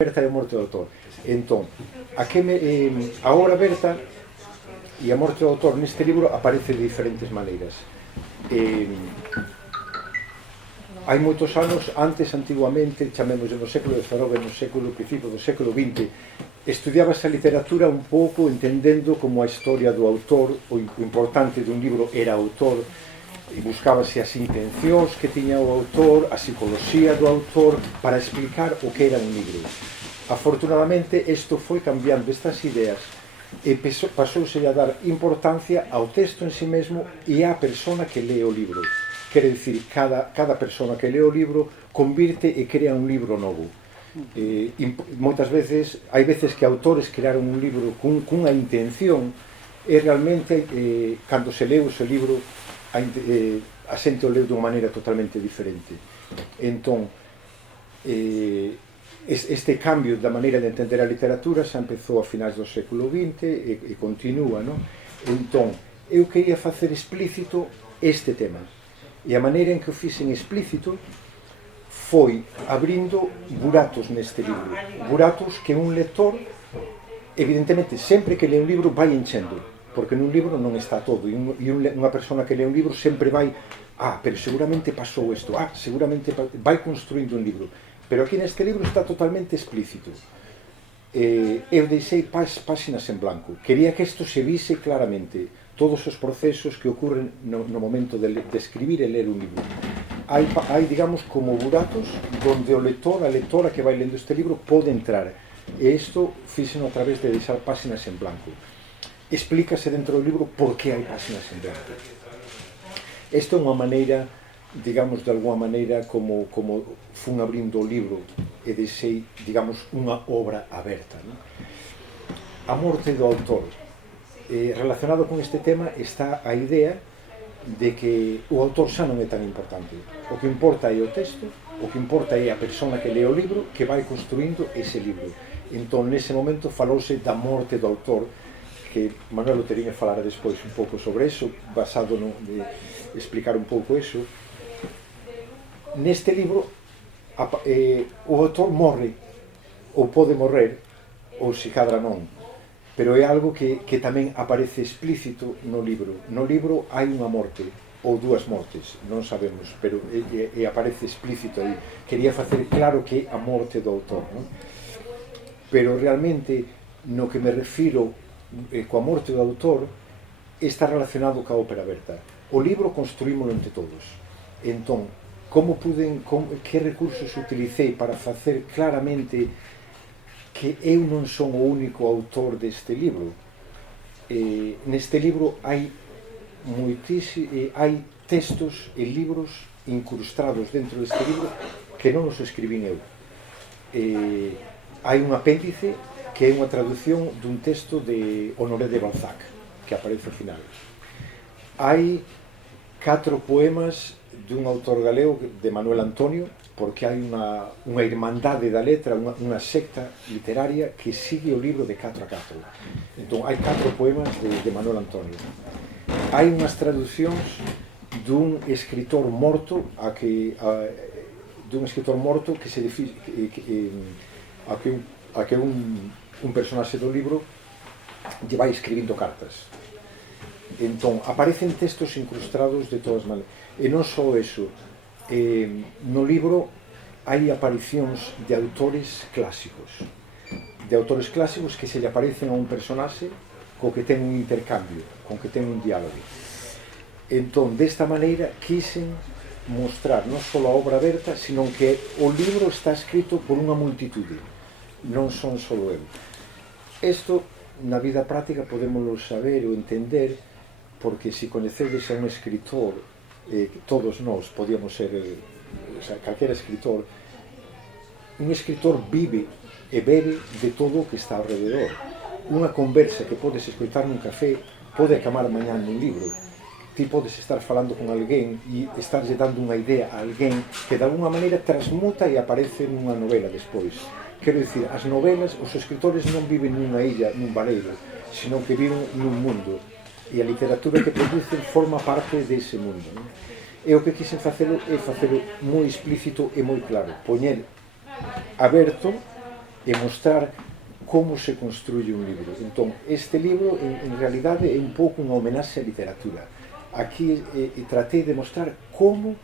Berta e a morte do autor. Entón, a obra Berta e a morte do autor neste libro aparece de diferentes maneiras. Hai moitos anos, antiguamente, chamémoslle no século XIX, no principio do século XX, estudiábase a literatura un pouco entendendo como a historia do autor, o importante dun libro era o autor, e buscábase as intencións que tiña o autor, a psicoloxía do autor, para explicar o que era un libro. Afortunadamente, isto foi cambiando estas ideas e pasouse a dar importancia ao texto en si mesmo e á persona que lee o libro. Quere dicir, cada persona que lee o libro convirte e crea un libro novo. Moitas veces, hai veces que autores crearon un libro cunha intención e realmente, cando se leu ese libro, a xente o leu dunha maneira totalmente diferente. Entón, este cambio da maneira de entender a literatura xa empezou a finais do século XX e continúa, non? Entón, eu quería facer explícito este tema, e a maneira en que o fixen explícito foi abrindo buratos neste libro, buratos que un lector, evidentemente, sempre que lee un libro vai enchendo, porque nun libro non está todo, e unha persona que lee un libro sempre vai, pero seguramente pasou isto, seguramente vai construindo un libro, pero aquí neste libro está totalmente explícito. Eu deixei páxinas en blanco, quería que isto se vise claramente, todos os procesos que ocorren no momento de escribir e ler un libro. Hai, digamos, como buratos donde o lector, a lectora que vai lendo este libro pode entrar, e isto fíxeno a través de deixar páxinas en blanco. Explícase dentro do libro por que hai páxinas en branco. Esta é unha maneira, digamos, de alguma maneira, como fun abrindo o libro e deixei, digamos, unha obra aberta, non? A morte do autor. Relacionado con este tema está a idea de que o autor xa non é tan importante. O que importa é o texto, o que importa é a persona que lee o libro, que vai construindo ese libro. Entón, nese momento, falouse da morte do autor, que Manuel o tería que falar despois un pouco sobre eso, basado de explicar un pouco eso. Neste libro o autor morre, ou pode morrer, ou se cadra non, pero é algo que tamén aparece explícito no libro. No libro hai unha morte, ou dúas mortes, non sabemos, pero aparece explícito aí. Quería facer claro que a morte do autor, non? Pero realmente, no que me refiro coa morte do autor, está relacionado ca ópera Berta. O libro construímolo entre todos. Entón, que recursos utilicei para facer claramente que eu non son o único autor deste libro? Neste libro hai textos e libros incrustados dentro deste libro que non os escribín eu. Hai un apéndice que é unha traducción dun texto de Honoré de Balzac, que aparece ao final. Hai 4 poemas dun autor galego, de Manuel Antonio, porque hai unha irmandade da letra, unha secta literaria que sigue o libro de 4 a 4. Entón, hai 4 poemas de Manuel Antonio. Hai unhas traducións dun escritor morto que se dice a que un personaxe do libro lle vai escribindo cartas. Entón, aparecen textos incrustados de todas maneiras. E non só eso, no libro hai aparicións de autores clásicos que se lle aparecen a un personaxe co que ten un intercambio, con que ten un diálogo. Entón, desta maneira, quixen mostrar non só a obra aberta, sino que o libro está escrito por unha multitude, non son só eu. Isto, na vida práctica, podémoslo saber ou entender, porque se coñecedes a un escritor, todos nós podíamos ser, calquera escritor, un escritor vive e bebe de todo o que está alrededor. Unha conversa que podes escoitar nun café pode acabar mañá nun libro. Ti podes estar falando con alguén e estarlle dando unha idea a alguén que de alguna maneira transmuta e aparece nunha novela despois. Quero dicir, as novelas, os escritores non viven nunha illa, nun baleiro, sino que viven nun mundo. E a literatura que producen forma parte dese mundo, non? E o que quixen facelo é facelo moi explícito e moi claro, poñer aberto e mostrar como se construye un libro. Entón, este libro, en realidade, é un pouco unha homenaxe á literatura. Aquí tratei de mostrar como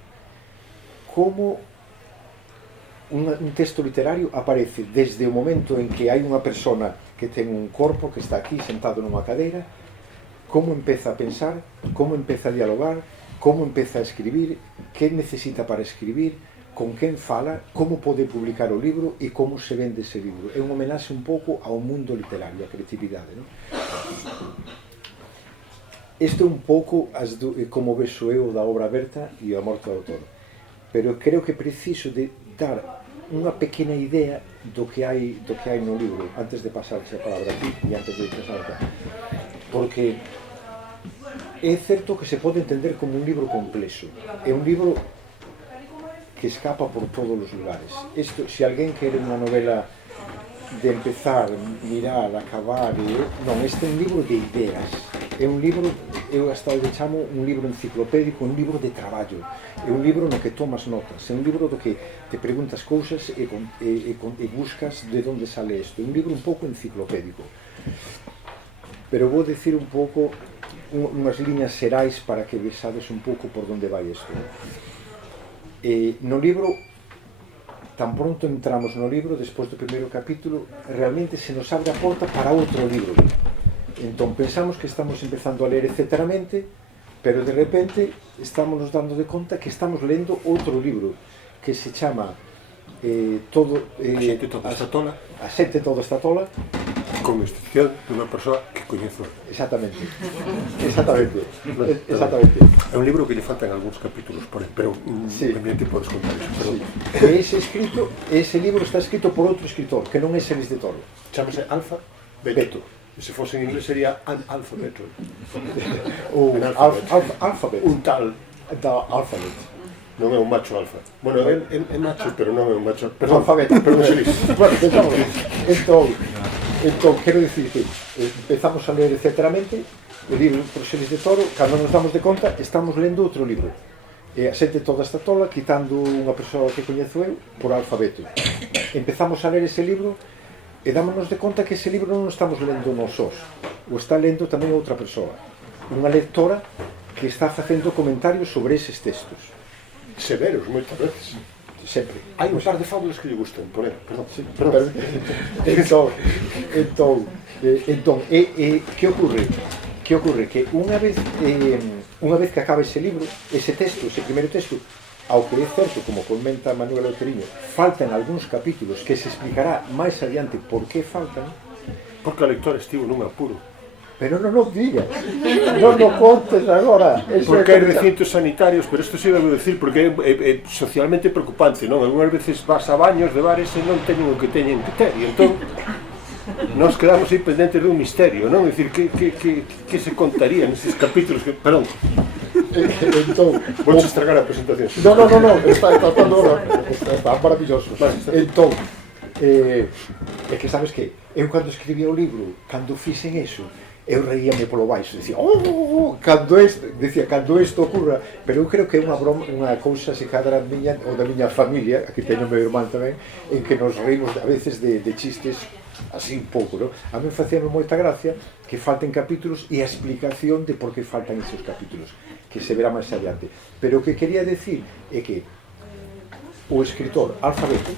un texto literario aparece desde o momento en que hai unha persona que ten un corpo, que está aquí sentado nunha cadeira, como empeza a pensar, como empeza a dialogar, como empeza a escribir, que necesita para escribir, con quen fala, como pode publicar o libro e como se vende ese libro. É un homenaxe un pouco ao mundo literario, a creatividade, non? Isto é un pouco como vexo eu da obra aberta e a morte do autor. Pero creo que preciso de dar unha pequena idea do que hai no libro antes de pasarse a palabra aquí e antes de pasar acá. Porque é certo que se pode entender como un libro complexo. É un libro que escapa por todos os lugares. Isto, se alguén quere unha novela de empezar, mirar, acabar, non, este é un libro de ideas. É un libro, eu hasta o chamo un libro enciclopédico, un libro de traballo. É un libro no que tomas notas, é un libro do que te preguntas cousas e buscas de onde sale isto. É un libro un pouco enciclopédico. Pero vou dicir un pouco unhas liñas xerais para que vexades un pouco por onde vai isto. No libro, tan pronto entramos no libro, despois do primeiro capítulo, realmente se nos abre a porta para outro libro. Entón pensamos que estamos empezando a ler etcéteramente, pero de repente estamos nos dando de conta que estamos lendo outro libro que se chama A xente toda está tola, con excepción dunha persoa que coñezo. Exactamente. É un libro que lle faltan algúns capítulos, pero evidente podes contar iso. Ese libro está escrito por outro escritor, que non é Selis de Toro. Chámase Alfa Beto. Se fose en inglés sería An Alphabet. Alphabet. Un tal da Alphabet. Non é un macho alfa. Bueno, é macho, pero non é un macho. Alphabet, perdón, Selis. Bueno, entón, quero dicir que empezamos a ler etcéteramente o libro por Selis de Toro, cando nos damos de conta, estamos lendo outro libro. A xente toda esta tola, quitando unha persoa que coñezo eu, por Alfabeto. Empezamos a ler ese libro e dámonos de conta que ese libro non o estamos lendo nos sós, o está lendo tamén outra persoa, unha lectora que está facendo comentarios sobre eses textos. Severos, moitas veces. Sempre. Hai un par de fábulas que lle gustan, por aí. Entón, que ocorre? Que unha vez que acaba ese libro, ese texto, ese primeiro texto, ao que é certo, como comenta Manuel Outeriño, faltan algúns capítulos que se explicará máis adiante por que faltan. Porque a lectora estivo nun apuro. Pero non o digas, non o contes agora. Porque hai recintos sanitarios, pero isto sí debo decir porque é socialmente preocupante, non? Algúnas veces vas a baños de bares e non teñen o que teñen que ter, e entón nos quedamos aí pendentes dun misterio, non? É dicir, que se contaría neses capítulos que... Perdón. Entón, vou estragar a presentación. Non, está maravilloso. Entón, é que sabes que eu cando escribía o libro, cando fixen eso, eu reíame polo baixo, dicía, cando isto ocurra, pero eu creo que é unha broma, unha cousa se cadra miña ou da miña familia, aquí teño o meu irmán tamén, en que nos reímos a veces de chistes así un pouco, non? A mí facíame moita gracia que falten capítulos e a explicación de por que faltan esos capítulos, que se verá máis adiante. Pero o que quería decir é que o escritor Alfabeto,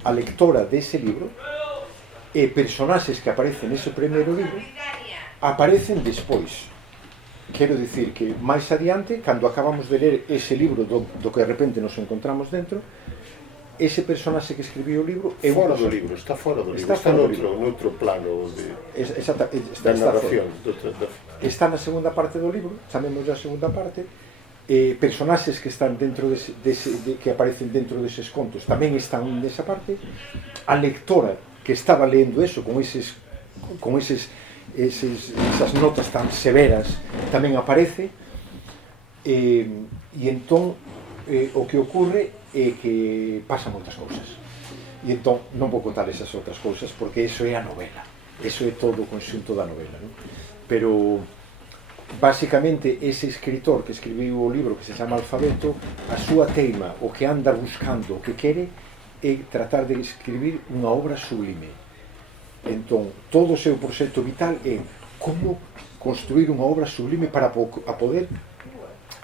a lectora dese libro, e personaxes que aparecen nese primeiro libro aparecen despois. Quero dicir que máis adiante, cando acabamos de ler ese libro do que de repente nos encontramos dentro, ese personaxe que escribiu o libro é fora do libro, está fora do libro, está noutro plano da narración. Está na segunda parte do libro, chamémoslle a segunda parte, personaxes que están dentro que aparecen dentro deses contos tamén están nesa parte. A lectora que estaba lendo eso con esas notas tan severas tamén aparece, e entón o que ocorre é que pasan outras cousas, e entón non vou contar esas outras cousas porque eso é a novela, eso é todo o conxunto da novela, non? Pero basicamente ese escritor que escribiu o libro que se chama Alfabeto, a súa teima, o que anda buscando, o que quere, é tratar de escribir unha obra sublime. Entón, todo o seu proxecto vital é como construir unha obra sublime para poder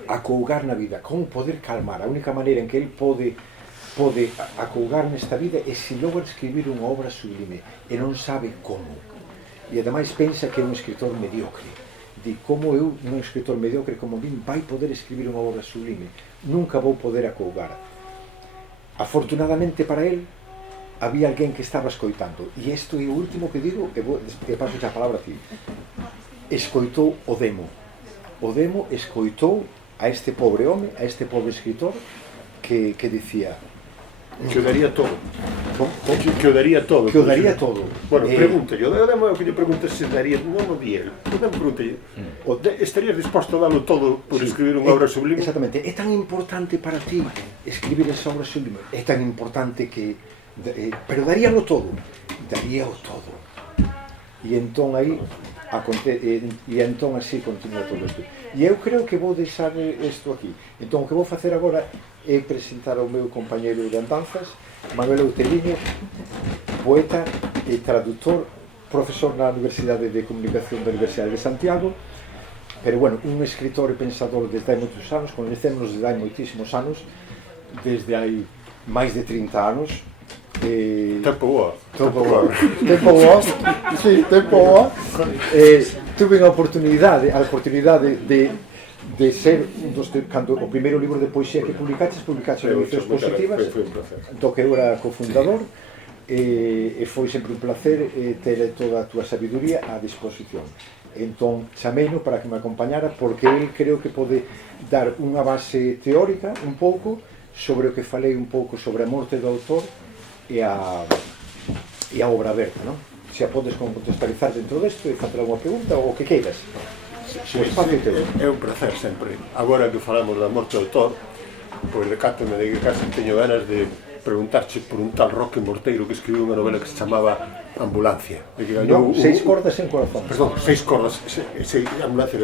acougar na vida, como poder calmar. A única maneira en que ele pode acougar nesta vida é se logra escribir unha obra sublime e non sabe como. E ademais pensa que é un escritor mediocre. Di, como eu, un escritor mediocre como min, vai poder escribir unha obra sublime? Nunca vou poder acougar. Afortunadamente para él, había alguén que estaba escoitando. E isto é o último que digo, e paso xa a palabra a ti. Escoitou o demo. O demo escoitou a este pobre home, a este pobre escritor, que dicía... Que o daría todo. Que o daría todo. Que o daría todo. Bueno, pregúntale, o demo que lle pregunta se daría, non o di el. O demo pregúntale, estarías disposto a darlo todo por escribir unha obra sublime? Exactamente. É tan importante para ti escribir esa obra sublime. É tan importante que... pero daríalo todo. Daríao todo. E entón aí e entón así continúa todo isto. E eu creo que vou deixar isto aquí. Entón o que vou facer agora é presentar ao meu compañeiro de andanzas, Manuel Outeliño, poeta e traductor, profesor na Universidade de Comunicación da Universidade de Santiago, pero bueno, un escritor e pensador desde hai moitos anos, conhecémonos desde hai moitísimos anos, desde hai máis de 30 anos. Tempo boa. Sí, tempo boa. Tuve a oportunidade de ser un dos cando o primeiro libro de poesía que publicaches Emocións Positivas, do que eu era cofundador, e foi sempre un placer ter toda a túa sabiduría á disposición. Entón, chameino para que me acompañara, porque ele creo que pode dar unha base teórica un pouco sobre o que falei un pouco sobre a morte do autor e a obra aberta, non? Se a podes contextualizar dentro desto e facer alguma pregunta ou o que queiras. É un placer sempre. Agora que falamos da morte do autor, pois decátome de que casi teño ganas de preguntarche por un tal Roque Morteiro que escribiu unha novela que se chamaba Ambulancia. Non, 6 cordas en corazón. Perdón, 6 cordas, Ambulancia.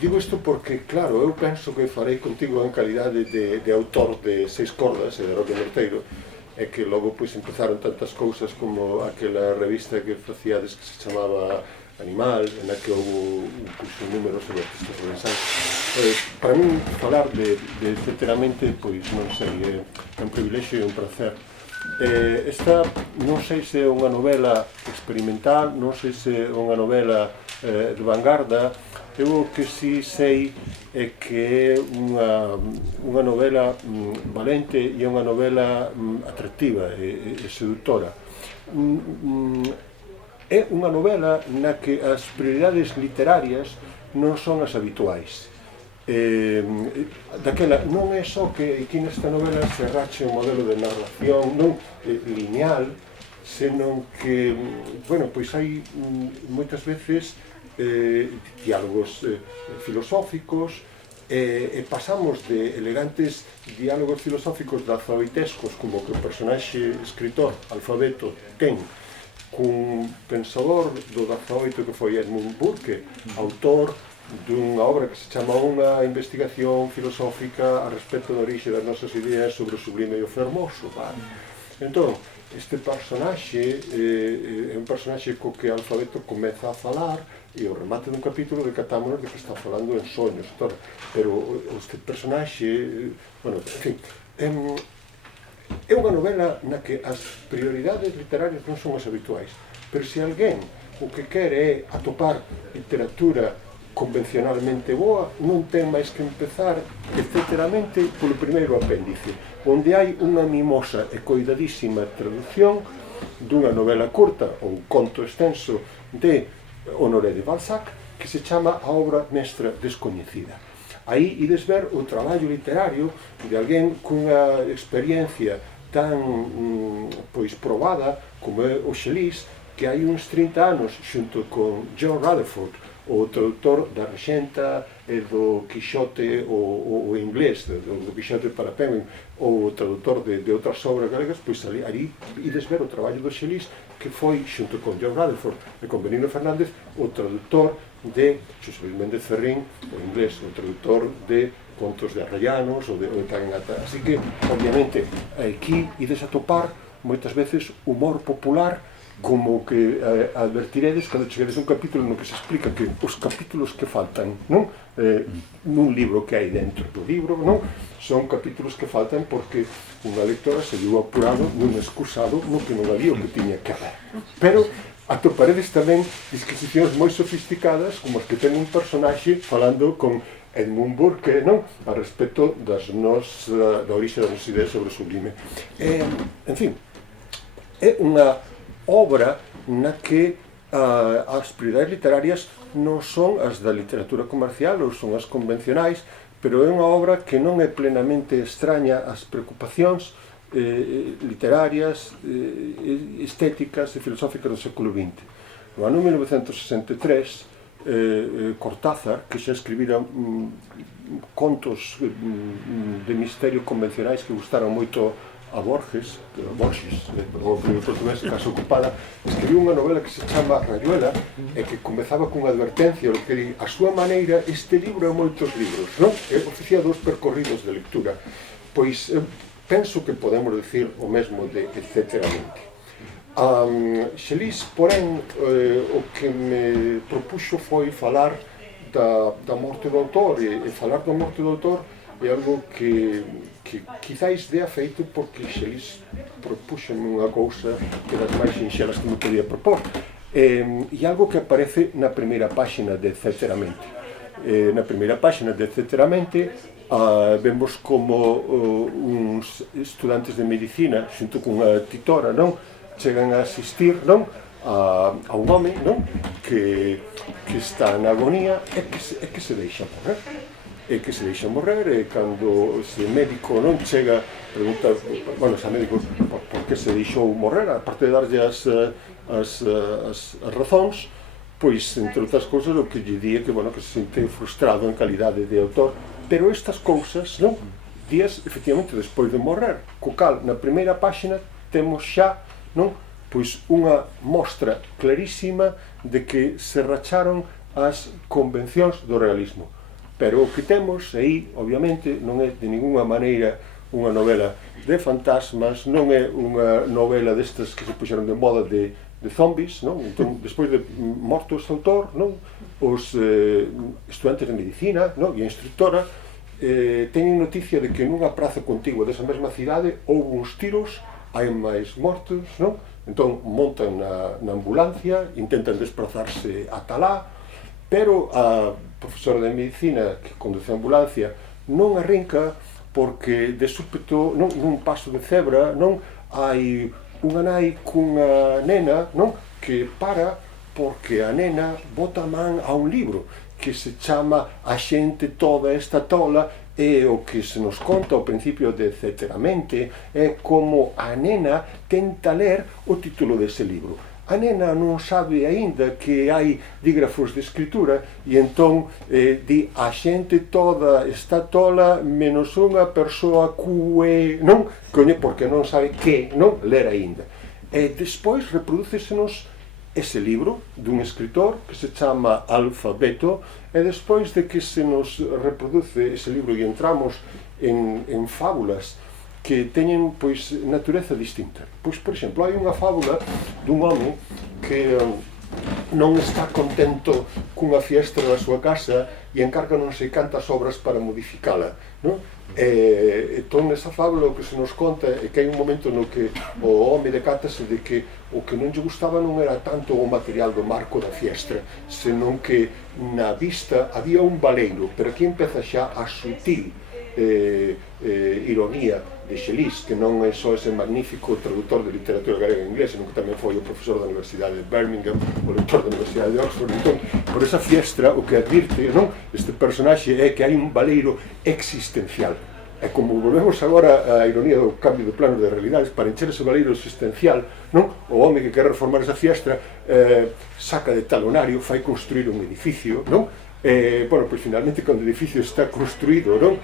Digo isto porque, claro, eu penso que farei contigo en calidade de autor de 6 cordas e de Roque Morteiro, e que logo pois empezaron tantas cousas como aquela revista que facíades que se chamaba Animal, na que houve un número sobre artistas forensanos. Para min falar de etcéteramente, pois non sei, é un privilexio e un placer. Esta non sei se é unha novela experimental, non sei se é unha novela de vanguarda. Eu o que si sei é que é unha novela valente e é unha novela atractiva e seductora. É unha novela na que as prioridades literarias non son as habituais. Daquela, non é só que aquí nesta novela se rache un modelo de narración non lineal, senón que, bueno, pois hai moitas veces diálogos filosóficos, e pasamos de elegantes diálogos filosóficos alfabetescos como que o personaxe escritor alfabeto ten cun pensador do 18 que foi Edmund Burke, autor dunha obra que se chama Unha investigación filosófica a respecto da orixe das nosas ideas sobre o sublime e o fermoso. Entón, este personaxe é un personaxe co que o alfabeto comeza a falar e o remate dun capítulo decatámonos de que está falando en soños, pero este personaxe, bueno, en fin, é unha novela na que as prioridades literarias non son as habituais, pero se alguén o que quere é atopar literatura convencionalmente boa, non ten máis que empezar, etcéteramente, polo primeiro apéndice, onde hai unha mimosa e coidadísima traducción dunha novela curta, ou un conto extenso, de Honoré de Balzac, que se chama A obra mestra descoñecida. Aí ides ver o traballo literario de alguén cunha experiencia tan pois probada como é o Xelís, que hai uns 30 anos xunto con John Rutherford, o traductor da Rexenta e do Quixote o inglés, do Quixote para Penguin, ou o tradutor de outras obras galegas, pois ali ides ver o traballo do Xelís, que foi xunto con John Rutherford e con Benigno Fernández o tradutor de Xosé Luis Méndez Ferrín, o inglés, o traductor de contos de Arrayanos ou de Tangata. Así que, obviamente, aquí ides a topar moitas veces humor popular, como que advertiredes cando cheguedes un capítulo no que se explica que os capítulos que faltan, non? Nun libro que hai dentro do libro, non? Son capítulos que faltan porque unha lectora se viu apurado nun excusado no que non había o que tiña que haber. Pero atoparedes tamén disquisicións moi sofisticadas como as que ten un personaxe falando con Edmund Burke, non? A respecto da orixe das nosa ideas sobre o sublime. En fin, é unha obra na que as prioridades literarias non son as da literatura comercial ou son as convencionais, pero é unha obra que non é plenamente extraña ás preocupacións literarias, estéticas e filosóficas do século XX. No ano 1963, Cortázar, que xa escribira contos de misterio convencionais que gustaron moito a Borges, o primeiro portugués, Casa Ocupada, escribiu unha novela que se chama Rayuela e que comezaba cunha advertencia, que di, a súa maneira, este libro é moitos libros, non? E ofrecía dous percorridos de lectura. Pois penso que podemos decir o mesmo de etcéteramente. Xelís, porén, o que me propuxo foi falar da morte do autor, e falar da morte do autor é algo que quizáis dea feito porque Xelís propuxeme unha cousa que das máis sinxelas que me podía propor, e algo que aparece na primeira páxina de Etcéteramente. Na primeira páxina de Etcéteramente vemos como uns estudantes de medicina xunto cunha titora, non, chegan a asistir, non, a un home, non, que está na agonía e que se deixa morrer. E cando se médico non chega, pregunta, bueno, se médico por que se deixou morrer, aparte de darlle as razóns, pois, entre outras cousas, o que lle di é que, bueno, que se sente frustrado en calidade de autor, pero estas cousas, non, días, efectivamente, despois de morrer, co cal, na primeira páxina, temos xa, non, pois, unha mostra clarísima de que se racharon as convencións do realismo. Pero o que temos aí, obviamente, non é de ninguna maneira unha novela de fantasmas, non é unha novela destas que se puxeron de moda de zombies, non? Entón, despois de morto este autor, non? Os estudantes de medicina, non? E a instructora teñen noticia de que nunha praza contigua desa mesma cidade houve uns tiros, hai máis mortos, non? Entón, montan na ambulancia, intentan desplazarse ata lá, pero a profesora de medicina que conduce a ambulancia non arrinca porque de súpeto, non, nun paso de cebra, non, hai unha nai cunha nena, non, que para porque a nena bota a man a un libro que se chama A xente toda esta tola, e o que se nos conta ao principio de Etcéteramente é como a nena tenta ler o título dese libro. A nena non sabe aínda que hai dígrafos de escritura e entón di a xente toda está tola menos unha persoa cue, non? Porque non sabe que non ler aínda. E despois reprodúcesenos ese libro dun escritor que se chama Alfabeto, e despois de que se nos reproduce ese libro e entramos en fábulas que teñen, pois, natureza distinta. Pois, por exemplo, hai unha fábula dun home que non está contento cunha fiestra da súa casa e encarga non sei cantas obras para modificala, non? Entón, nesa fábula o que se nos conta é que hai un momento no que o home decátase de que o que non lle gustaba non era tanto o material do marco da fiestra, senón que na vista había un baleiro, pero aquí empeza xa a sutil ironía de Xelís, que non é só ese magnífico traductor de literatura galega e inglesa, senón que tamén foi o profesor da Universidade de Birmingham, o lector da Universidade de Oxford. Entón, por esa fiestra, o que advirte, non, este personaxe é que hai un baleiro existencial. E como volvemos agora á ironía do cambio de plano de realidades, para encher ese baleiro existencial, non, o home que quer reformar esa fiestra saca de talonario, fai construir un edificio, non? Bueno, pois finalmente, cando o edificio está construído, non?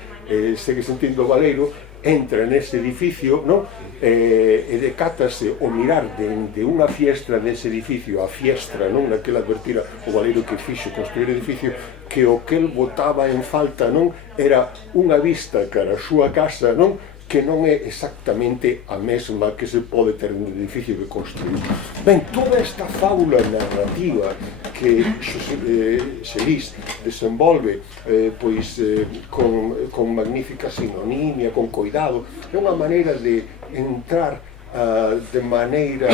Segue sentindo o baleiro, entra nese edificio, non? E decátase o mirar de unha fiestra dese edificio a fiestra, non? Naquela advertira o valeiro que fixo construir o edificio, que o que el botaba en falta, non? Era unha vista cara a súa casa, non? Que non é exactamente a mesma que se pode ter un edificio que construir. Ben, toda esta fábula narrativa que Xelís desenvolve con magnífica sinonimia, con coidado, é unha maneira de entrar de maneira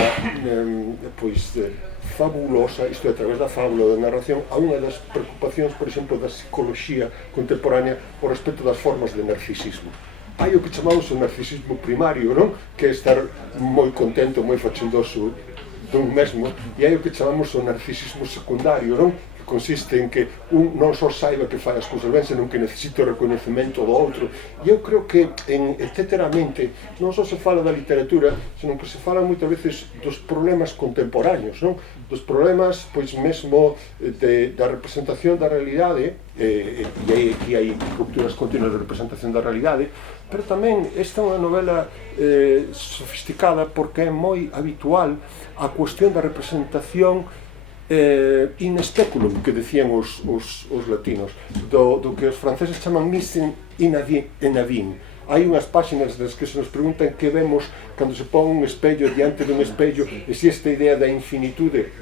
fabulosa, isto é, a través da fábula da narración, a unha das preocupacións, por exemplo, da psicoloxía contemporánea o respecto das formas de narcisismo. Hai o que chamamos o narcisismo primario, non? Que é estar moi contento, moi fachendoso dun mesmo, e hai o que chamamos o narcisismo secundario, non? Que consiste en que un non só saiba que fai as cousas ben, senón que necesita o reconhecemento do outro. E eu creo que, etcéteramente, non só se fala da literatura, senón que se fala moitas veces dos problemas contemporáneos, non? Dos problemas, pois, mesmo da representación da realidade, e aquí hai rupturas continuas de representación da realidade, pero tamén esta é unha novela sofisticada porque é moi habitual a cuestión da representación in speculum, que decían os latinos, do que os franceses chaman mise en abîme. Hai unhas páxinas das que se nos preguntan que vemos cando se pon un espello diante dun espello, e se esta idea da infinitude,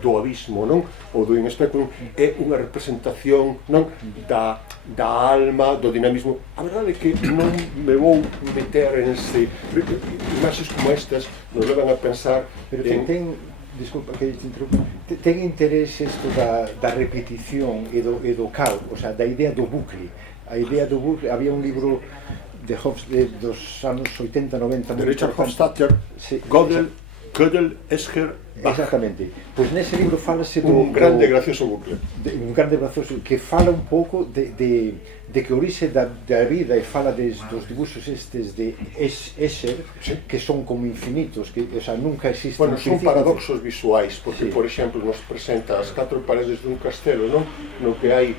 do abismo, non? Ou do in speculum é unha representación, non? Da alma, do dinamismo. A verdade é que non me vou meter en imaxes como estas nos levan a pensar. Pero disculpa que te interrumpa, ten interés isto da repetición e do caos, o sea, da idea do bucle. A idea do bucle, había un libro dos anos 80-90 de Richard Hofstadter, Gödel, Escher, Bach. Exactamente. Pois nese libro fálase un grande gracioso bucle. Un grande gracioso que fala un pouco de que orixe da vida, e fala dos dibuxos estes de Escher, sí, que son como infinitos, que, o sea, nunca existen. Bueno, son paradoxos visuais, porque, sí, por exemplo, nos presenta as 4 paredes dun castelo, non? No que hai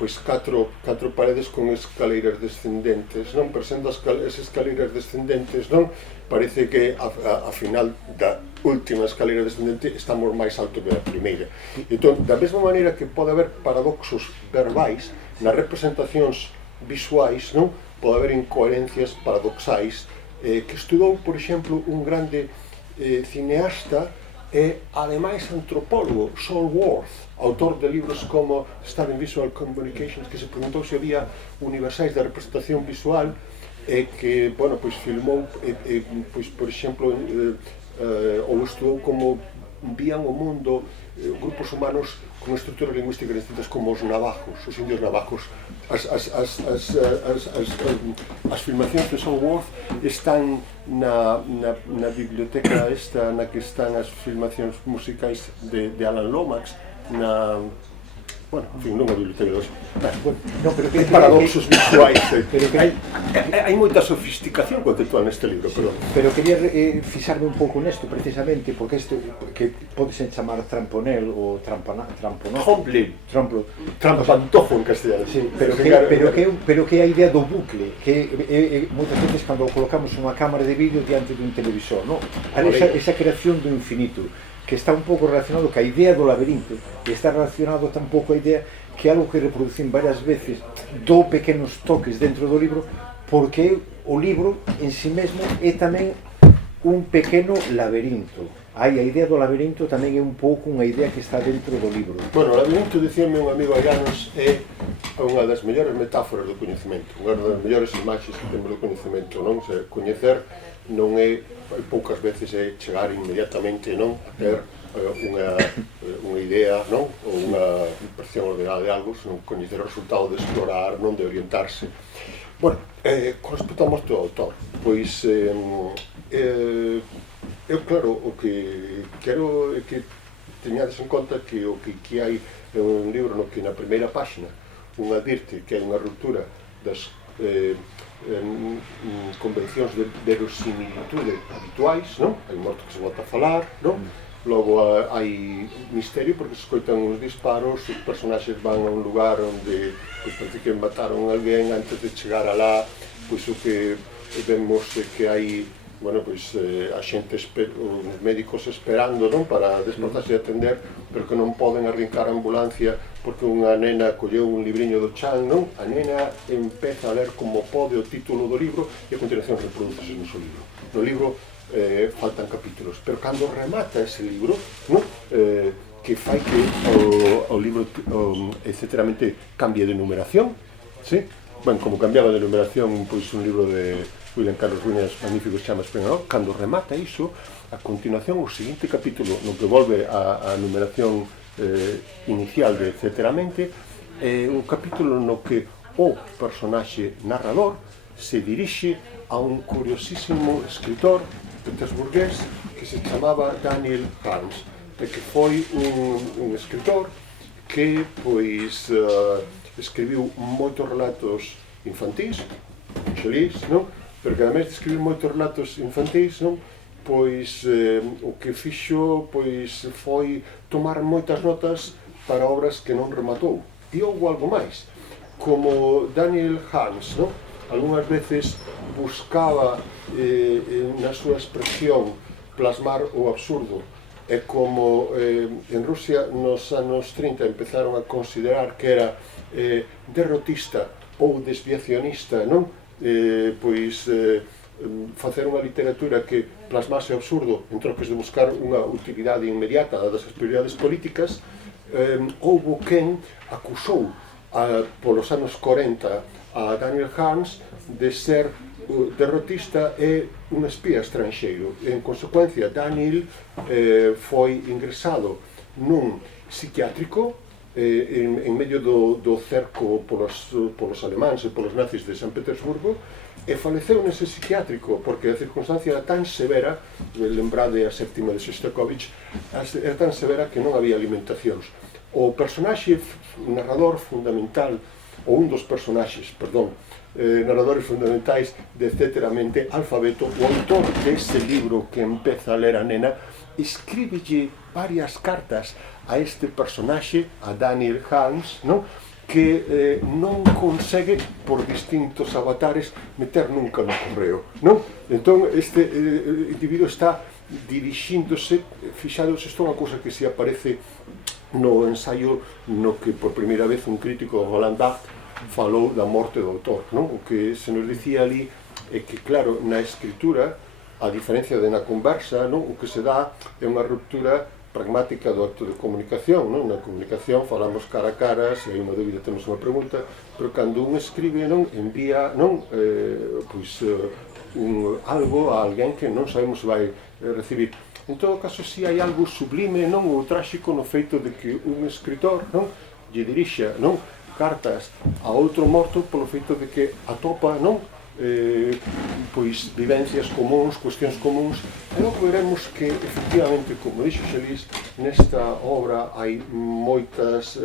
pois 4 paredes con escaleiras descendentes, non? Presenta as escaleiras descendentes, non? Parece que a final da última escaleira descendente estamos máis alto que a primeira. Entón, da mesma maneira que pode haber paradoxos verbais, nas representacións visuais, non? Pode haber incoherencias paradoxais, que estudou, por exemplo, un grande cineasta e, ademais, antropólogo, Saul Worth, autor de libros como Studying Visual Communications, que se preguntou se había universais da representación visual, e que, bueno, pois filmou, pois, por exemplo, ou estudou como vían o mundo grupos humanos con estruturas lingüísticas distintas, como os navajos, os indios navajos. As filmacións de Saul Worth están na biblioteca esta na que están as filmacións musicais de Alan Lomax, bueno, en fin, non a biblioteca de hoxe. No, pero que paradoxos visuais. Hai moita sofisticación conceptual neste libro, pero quería fixarme un pouco nesto precisamente, porque isto que podese chamar tramponel ou tramponel, trampantojo en castellano. Sí, pero que é a idea do bucle, que moitas veces cando colocamos unha cámara de vídeo diante dun televisor, non? Esa creación do infinito, que está un pouco relacionado ca idea do laberinto, e está relacionado tampouco a idea que é algo que reproducín varias veces, do pequenos toques dentro do libro, porque o libro en si mesmo é tamén un pequeno laberinto. Hai a idea do laberinto tamén é un pouco unha idea que está dentro do libro. Bueno, o laberinto, dicíame un amigo Aganos, é unha das mellores metáforas do coñecemento, unha das mellores imaxes que temos do coñecemento, non? Se coñecer non é, poucas veces é chegar inmediatamente, non? A ter unha idea, non? Ou unha impresión ordenada de algo, senón coñecer o resultado de explorar, non de orientarse. Bueno, con respecto ao mostro do autor, pois eu, claro, o que quero é que teñades en conta que o que hai é un libro no que na primeira páxina un advirte que hai unha ruptura das convencións de verosimilitude habituais, non? Hai un morto que se volta a falar, non? logo hai misterio porque se escoitan uns disparos, os personaxes van a un lugar onde parece que mataron a alguén antes de chegar alá, pois o que vemos é que hai a xente, os médicos esperando, non, para desplazarse e atender, pero que non poden arrincar a ambulancia porque unha nena colleu un libriño do chan, non? A nena empeza a ler como pode o título do libro e a continuación reproducese no seu libro. No libro faltan capítulos, pero cando remata ese libro, non? Que fai que o libro etcéteramente cambie de numeración, sí? Ben, como cambiaba de numeración pois un libro de William Carlos Ruñas magnífico chama Espenador, cando remata iso, a continuación o seguinte capítulo no que volve a numeración inicial de etcéteramente, un capítulo no que o personaxe narrador se dirixe a un curiosísimo escritor petersburgués que se chamaba Daniel Harms, e que foi un escritor que pois escribiu moitos relatos infantís, xelís, non? Pero que ademais de escribir moitos relatos infantís, non? Pois o que fixo pois foi tomar moitas notas para obras que non rematou. E houve algo máis. Como Daniel Harms, non? Algunhas veces buscaba na súa expresión plasmar o absurdo, e como en Rusia nos anos 30 empezaron a considerar que era derrotista ou desviacionista, non? Facer unha literatura que plasmase o absurdo en troques de buscar unha utilidade inmediata das prioridades políticas, houbo quen acusou polos anos 40 a Daniel Harms de ser derrotista e un espía estranxeiro. En consecuencia, Daniel foi ingresado nun psiquiátrico en medio do cerco polos alemáns e polos nazis de San Petersburgo, e faleceu nese psiquiátrico porque a circunstancia era tan severa, lembrade a séptima de Shostakovich, era tan severa que non había alimentacións. O personaxe narrador fundamental, ou un dos personaxes, perdón, narradores fundamentais de etcéteramente Alfabeto, o autor deste libro que empeza a ler a nena, escríbelle varias cartas a este personaxe, a Daniel Harms, non? Que non consegue, por distintos avatares, meter nunca no correo, non? Entón, este individuo está dirixíndose, fixados, isto é unha cousa que se aparece no ensaio no que por primeira vez un crítico, Roland Barthes, falou da morte do autor, non? O que se nos dicía ali é que, claro, na escritura, a diferencia de na conversa, non? O que se dá é unha ruptura pragmática do acto de comunicación, non? Na comunicación falamos cara a cara, se hai unha dúbida temos unha pregunta, pero cando un escribe, non, envía, non, algo a alguén que non sabemos se vai recibir. En todo caso, si hai algo sublime, non, ou tráxico no feito de que un escritor, non, lle dirixa, non, cartas a outro morto polo feito de que atopa, non, pois vivencias comuns, cuestións comuns, e logo veremos que efectivamente, como dixo Xelís, nesta obra hai moitas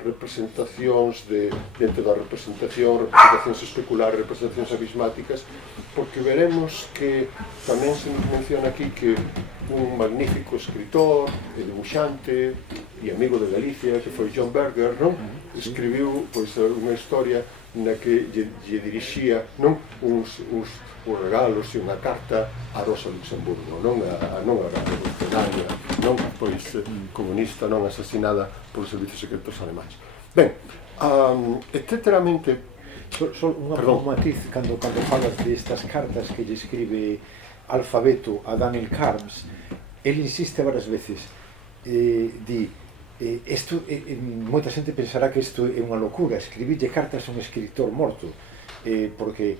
representacións dentro da representacións especulares, representacións abismáticas, porque veremos que tamén se nos menciona aquí que un magnífico escritor e dibuixante e amigo de Galicia, que foi John Berger, non? Escribiu pois unha historia na que lle dirixía, non, uns regalos e unha carta a Rosa Luxemburgo, non a revolucionaria, non, pois comunista, non asesinada polos servicios secretos alemáns. Ben, etcéteramente, Só un matiz, cando falas destas cartas que lle escribe Alfabeto a Daniel Harms, ele insiste varias veces, moita xente pensará que isto é unha locura, escribirlle cartas a un escritor morto, porque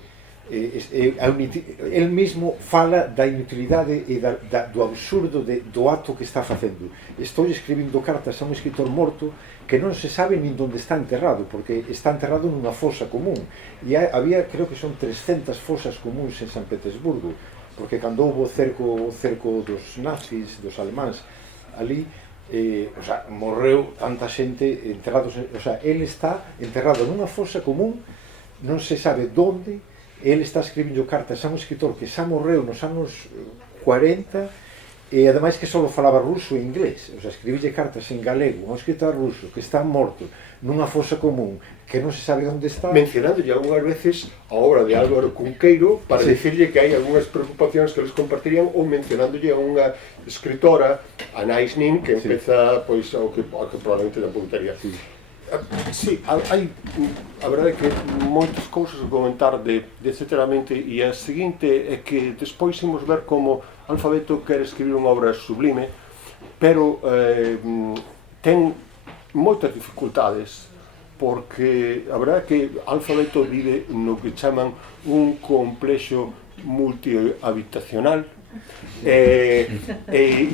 el mismo fala da inutilidade e do absurdo do acto que está facendo. Estou escribindo cartas a un escritor morto que non se sabe nin onde está enterrado, porque está enterrado nunha fosa común, e había, creo que son 300 fosas comuns en San Petersburgo, porque cando houve o cerco dos nazis, dos alemáns, ali morreu tanta xente enterrados, ele está enterrado nunha fosa común, non se sabe onde, ele está escribindo cartas a un escritor que xa morreu nos anos 40 E ademais que só falaba ruso e inglés, o sea, escribille cartas en galego a un escritor ruso que está morto nunha fosa común, que non se sabe onde está. Mencionándolle algunhas veces a obra de Álvaro Cunqueiro para dicirlle que hai algunhas preocupacións que les compartirían, ou mencionándolle a unha escritora, Anais Nin, que empeza pois ao que probablemente tampouco estaría. Sí, hai, a verdade é que moitas cousas a comentar de etcéteramente, e a seguinte é que despois imos ver como Alfabeto quere escribir unha obra sublime, pero ten moitas dificultades, porque a verdade é que Alfabeto vive no que chaman un complexo multihabitacional, e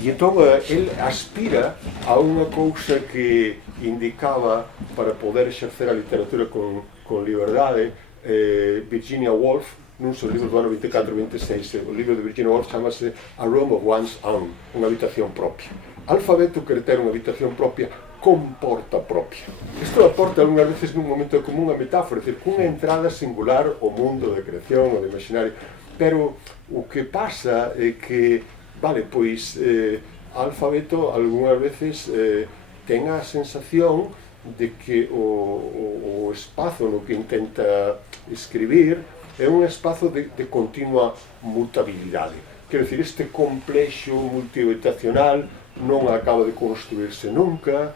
entón el aspira a unha cousa que indicaba para poder exercer a literatura con liberdade Virginia Woolf nun seu libro do ano 24-26. O libro de Virginia Woolf chamase A Room of One's Own, unha habitación propia. Alfabeto quere ter unha habitación propia con porta propia. Isto aporta algunhas veces nun momento como unha metáfora, é dicir, cunha entrada singular ao mundo de creación ou de imaginario. Pero o que pasa é que, vale, pois Alfabeto algunhas veces ten a sensación de que o espazo no que intenta escribir é un espazo de continua mutabilidade. Quero dicir, este complexo multihabitacional non acaba de construirse nunca,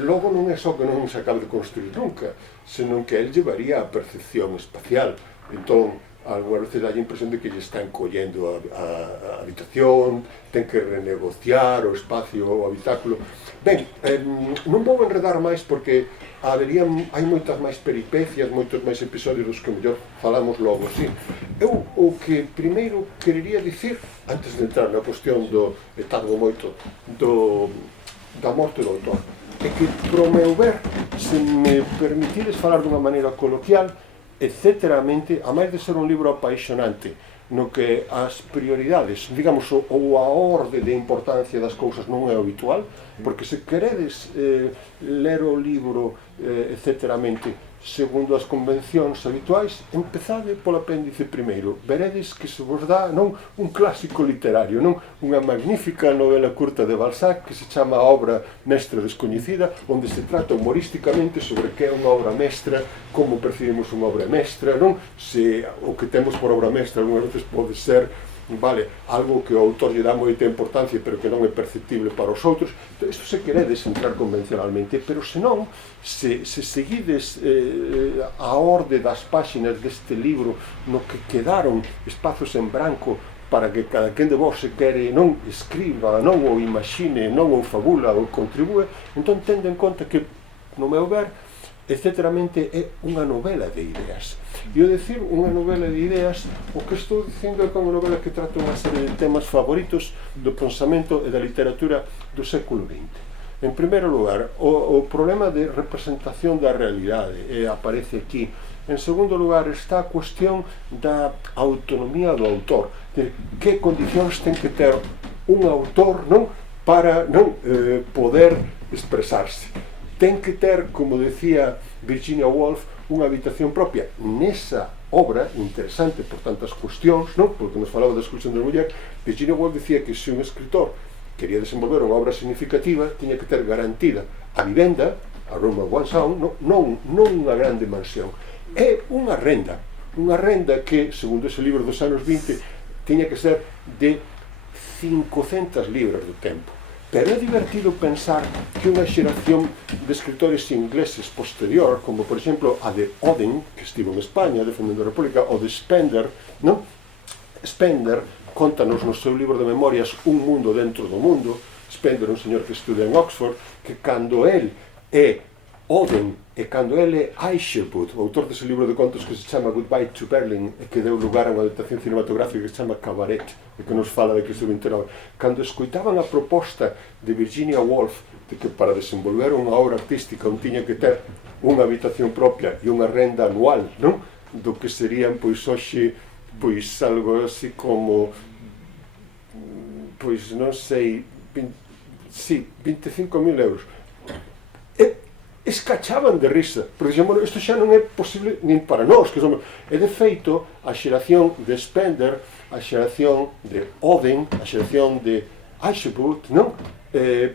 logo non é só que non se acaba de construir nunca, senón que el llevaría a percepción espacial. Entón, algunhas veces dá a impresión de que lle está encollendo a habitación, ten que renegociar o espacio, o habitáculo. Ben, non vou enredar máis porque hai moitas máis peripecias, moitos máis episodios dos que mellor falamos logo, sí. Eu o que primeiro querería dicir, antes de entrar na cuestión e tardo moito, da morte do autor, é que, pro meu ver, se me permitides falar dunha maneira coloquial, etcéteramente, a máis de ser un libro apaixonante, no que as prioridades, digamos, ou a orde de importancia das cousas non é habitual, porque se queredes ler o libro, etcéteramente, segundo as convencións habituais, empezade polo apéndice primeiro. Veredes que se vos dá non un clásico literario, non unha magnífica novela curta de Balzac que se chama A obra mestra descoñecida, onde se trata humorísticamente sobre que é unha obra mestra, como percibimos unha obra mestra, non? Se o que temos por obra mestra algunhas veces pode ser, vale, algo que o autor lle dá moita importancia pero que non é perceptible para os outros. Isto se queredes entrar convencionalmente, pero senón, se seguides a orde das páxinas deste libro no que quedaron espazos en branco para que cada quen de vos se quere non escriba, non o imagine, non o fabula ou contribúe, entón tende en conta que, no meu ver, etcéteramente é unha novela de ideas. E ao dicir unha novela de ideas, o que estou dicindo é que é unha novela que trata unha serie de temas favoritos do pensamento e da literatura do século XX. En primeiro lugar, o problema de representación da realidade aparece aquí. En segundo lugar, está a cuestión da autonomía do autor. Que condicións ten que ter un autor, non, para non poder expresarse. Ten que ter, como decía Virginia Woolf, unha habitación propia. Nesa obra, interesante por tantas cuestións, non? Porque nos falaba da exclusión da muller, Virginia Woolf decía que se un escritor quería desenvolver unha obra significativa, tiña que ter garantida a vivenda, a room of one's own, non unha grande mansión. É unha renda que, segundo ese libro dos anos 20, tiña que ser de 500 libras do tempo. Pero é divertido pensar que unha xeración de escritores ingleses posterior, como por exemplo a de Oden, que estivo en España defendendo a República, ou de Spender, non? Spender contanos no seu libro de memorias Un mundo dentro do mundo. Spender é un señor que estuda en Oxford, que cando el é Oden e cando ele é Isherwood, o autor dese libro de contos que se chama Goodbye to Berlin e que deu lugar a unha adaptación cinematográfica que se chama Cabaret e que nos fala de Cristo 29, cando escoitaban a proposta de Virginia Woolf de que para desenvolver unha obra artística un tiña que ter unha habitación propia e unha renda anual, non? Do que serían, pois, hoxe, pois, algo así como, pois, non sei, 25.000 euros. escachaban de risa, porque dixen, bueno, isto xa non é posible nin para nós, que somos... E de feito, a xeración de Spender, a xeración de Oden, a xeración de Aschenbrück, non?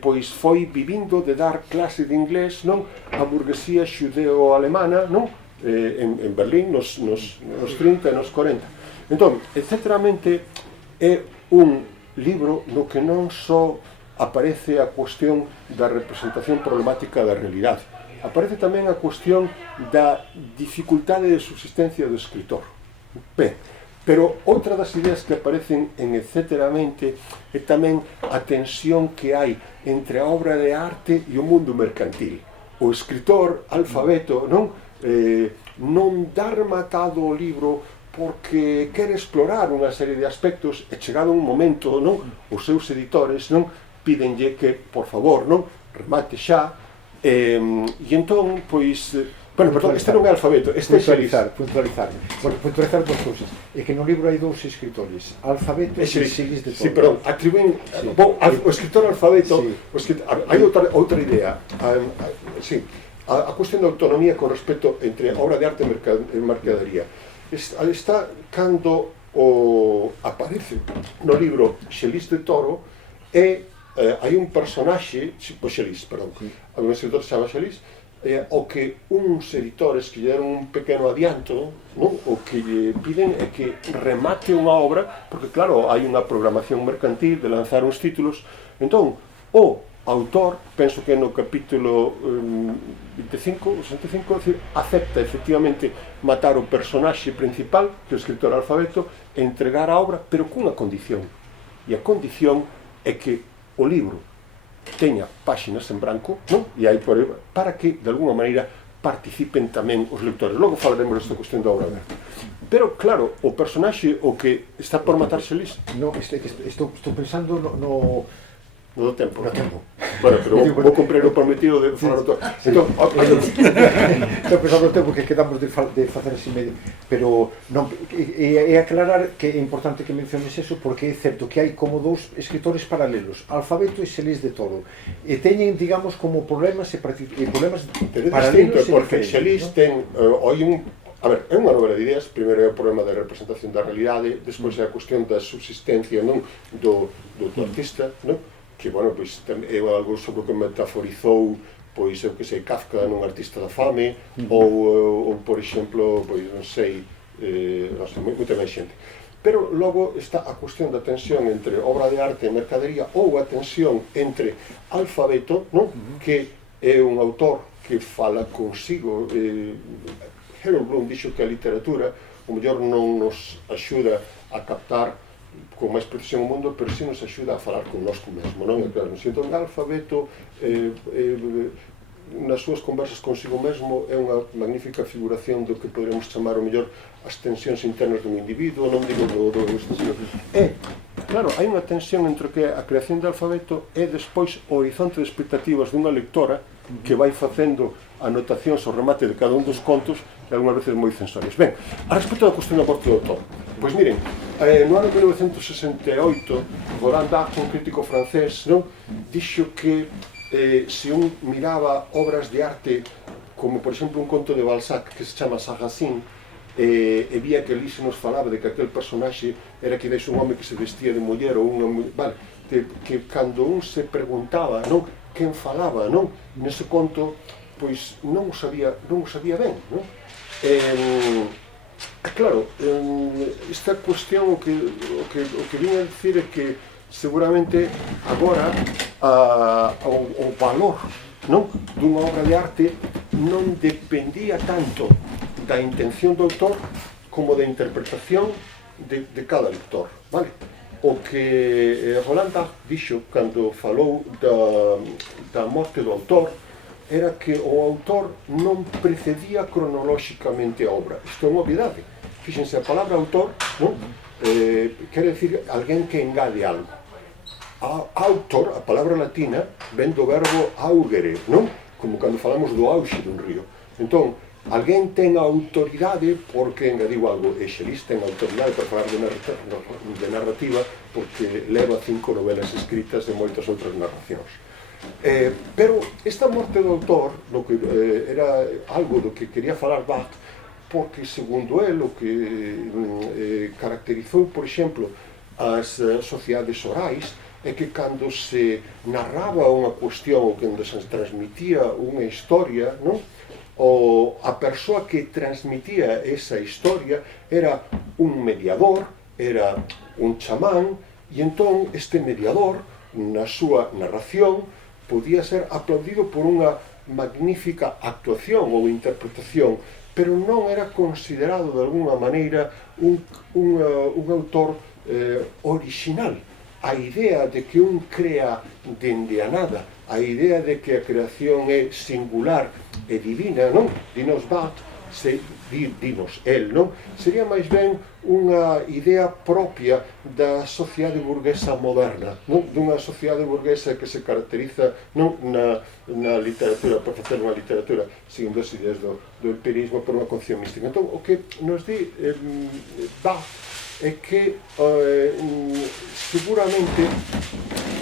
Pois foi vivindo de dar clase de inglés, non? A burguesía xudeo-alemana, non? En Berlín, nos 30 e nos 40. Entón, etcéteramente, é un libro no que non só aparece a cuestión da representación problemática da realidade, aparece tamén a cuestión da dificultade de subsistencia do escritor. Ben, pero outra das ideas que aparecen en etcéteramente é tamén a tensión que hai entre a obra de arte e o mundo mercantil. O escritor alfabeto non dar matado o libro porque quere explorar unha serie de aspectos e chegado un momento, non, os seus editores non pídenlle que, por favor, non, remate xa, e entón, pois, bueno, perdón, este non é alfabeto, este é Xelis. Puntualizar dos cousas. É que no libro hai dous escritores, Alfabeto e Xelis de Toro. Sí, perdón, atribuen, o escritor alfabeto, hai outra idea, sí, a cuestión da autonomía con respecto entre obra de arte e mercadería. Está cando aparece no libro Xelis de Toro e hai un personaxe, Xelis, perdón, un escritor que se chama Xelis, o que uns editores que lle deron un pequeno adianto, non? O que lle piden é que remate unha obra, porque claro, hai unha programación mercantil de lanzar uns títulos, entón, o autor, penso que no capítulo 25 ou 65, decir, acepta efectivamente matar o personaxe principal, que é o escritor alfabeto, e entregar a obra, pero cunha condición. E a condición é que o libro teña páxinas en branco, non? E aí para que, de alguna maneira, participen tamén os lectores. Logo falaremos desta cuestión da obra aberta. Pero, claro, o personaxe o que está por matar Xelis... No, estou pensando no do tempo. No tempo. Bueno, pero vou cumprir o prometido de falar o todo. Entón, estou pensando no tempo que quedamos de facer así medio, pero non, é aclarar que é importante que menciones eso, porque é certo que hai como dous escritores paralelos, Alfabeto e Xelis de Toro, e teñen, digamos, como problemas problemas paralelos, porque Xelis ten a ver, é unha novela de ideas. Primeiro é o problema da representación da realidade, despois é a cuestión da subsistencia, non, do artista, non? Que, bueno, pois, é algo sobre o que metaforizou, pois, eu que sei, Kafka nun Artista da Fame, ou por exemplo, pois, non sei, moita máis xente. Pero logo está a cuestión da tensión entre obra de arte e mercadería, ou a tensión entre Alfabeto, non? Que é un autor que fala consigo. Harold Bloom dixo que a literatura, o mellor non nos axuda a captar con máis precisión o mundo, pero si nos axuda a falar con nós mesmo, non? Claro, entón, Alfabeto, nas súas conversas consigo mesmo, é unha magnífica figuración do que poderemos chamar, o mellor, as tensións internas dun individuo, non digo do claro, hai unha tensión entre o que a creación de Alfabeto e despois o horizonte de expectativas dunha lectora que vai facendo anotacións ao remate de cada un dos contos, que algunhas veces moi censorias. Ben, a respecto da cuestión da morte do autor, pois miren, no ano 1968, Roland Barthes, un crítico francés, non, dixo que se un miraba obras de arte, como por exemplo un conto de Balzac que se chama Sarracine, e vía que ali se nos falaba de que aquel personaxe era que un home que se vestía de muller ou unha... Vale, que cando un se preguntaba, non, quen falaba, non, nese conto, pois non o sabía ben, non? Claro, esta cuestión o que viña a dicir é que seguramente agora o valor, non, dunha obra de arte non dependía tanto da intención do autor como da interpretación de cada lector, vale? O que Roland Barthes dixo cando falou da morte do autor era que o autor non precedía cronolóxicamente a obra. Isto é unha obviedade. Fíxense, a palabra autor, non? Quere dicir alguén que engade algo. Autor, a palabra latina, ven do verbo augere, non? Como cando falamos do auxe dun río. Entón, alguén ten autoridade porque engadiu algo. E Xelis ten autoridade para falar de narrativa porque leva 5 novelas escritas e moitas outras narracións. Pero esta morte do autor era algo do que quería falar Barthes, porque, segundo el, o que caracterizou, por exemplo, as sociedades orais é que cando se narraba unha cuestión ou cando se transmitía unha historia, non? A persoa que transmitía esa historia era un mediador, era un chamán, e entón este mediador, na súa narración, podía ser aplaudido por unha magnífica actuación ou interpretación, pero non era considerado de alguna maneira un autor original. A idea de que un crea dende a nada, a idea de que a creación é singular e divina, non? Dinos Barthes, dinos el, non? Sería máis ben unha idea propia da sociedade burguesa moderna, non? Dunha sociedade burguesa que se caracteriza non na literatura, para facer unha literatura seguindo as ideas do empirismo por unha concepción mística. Entón, o que nos di Barthes é que seguramente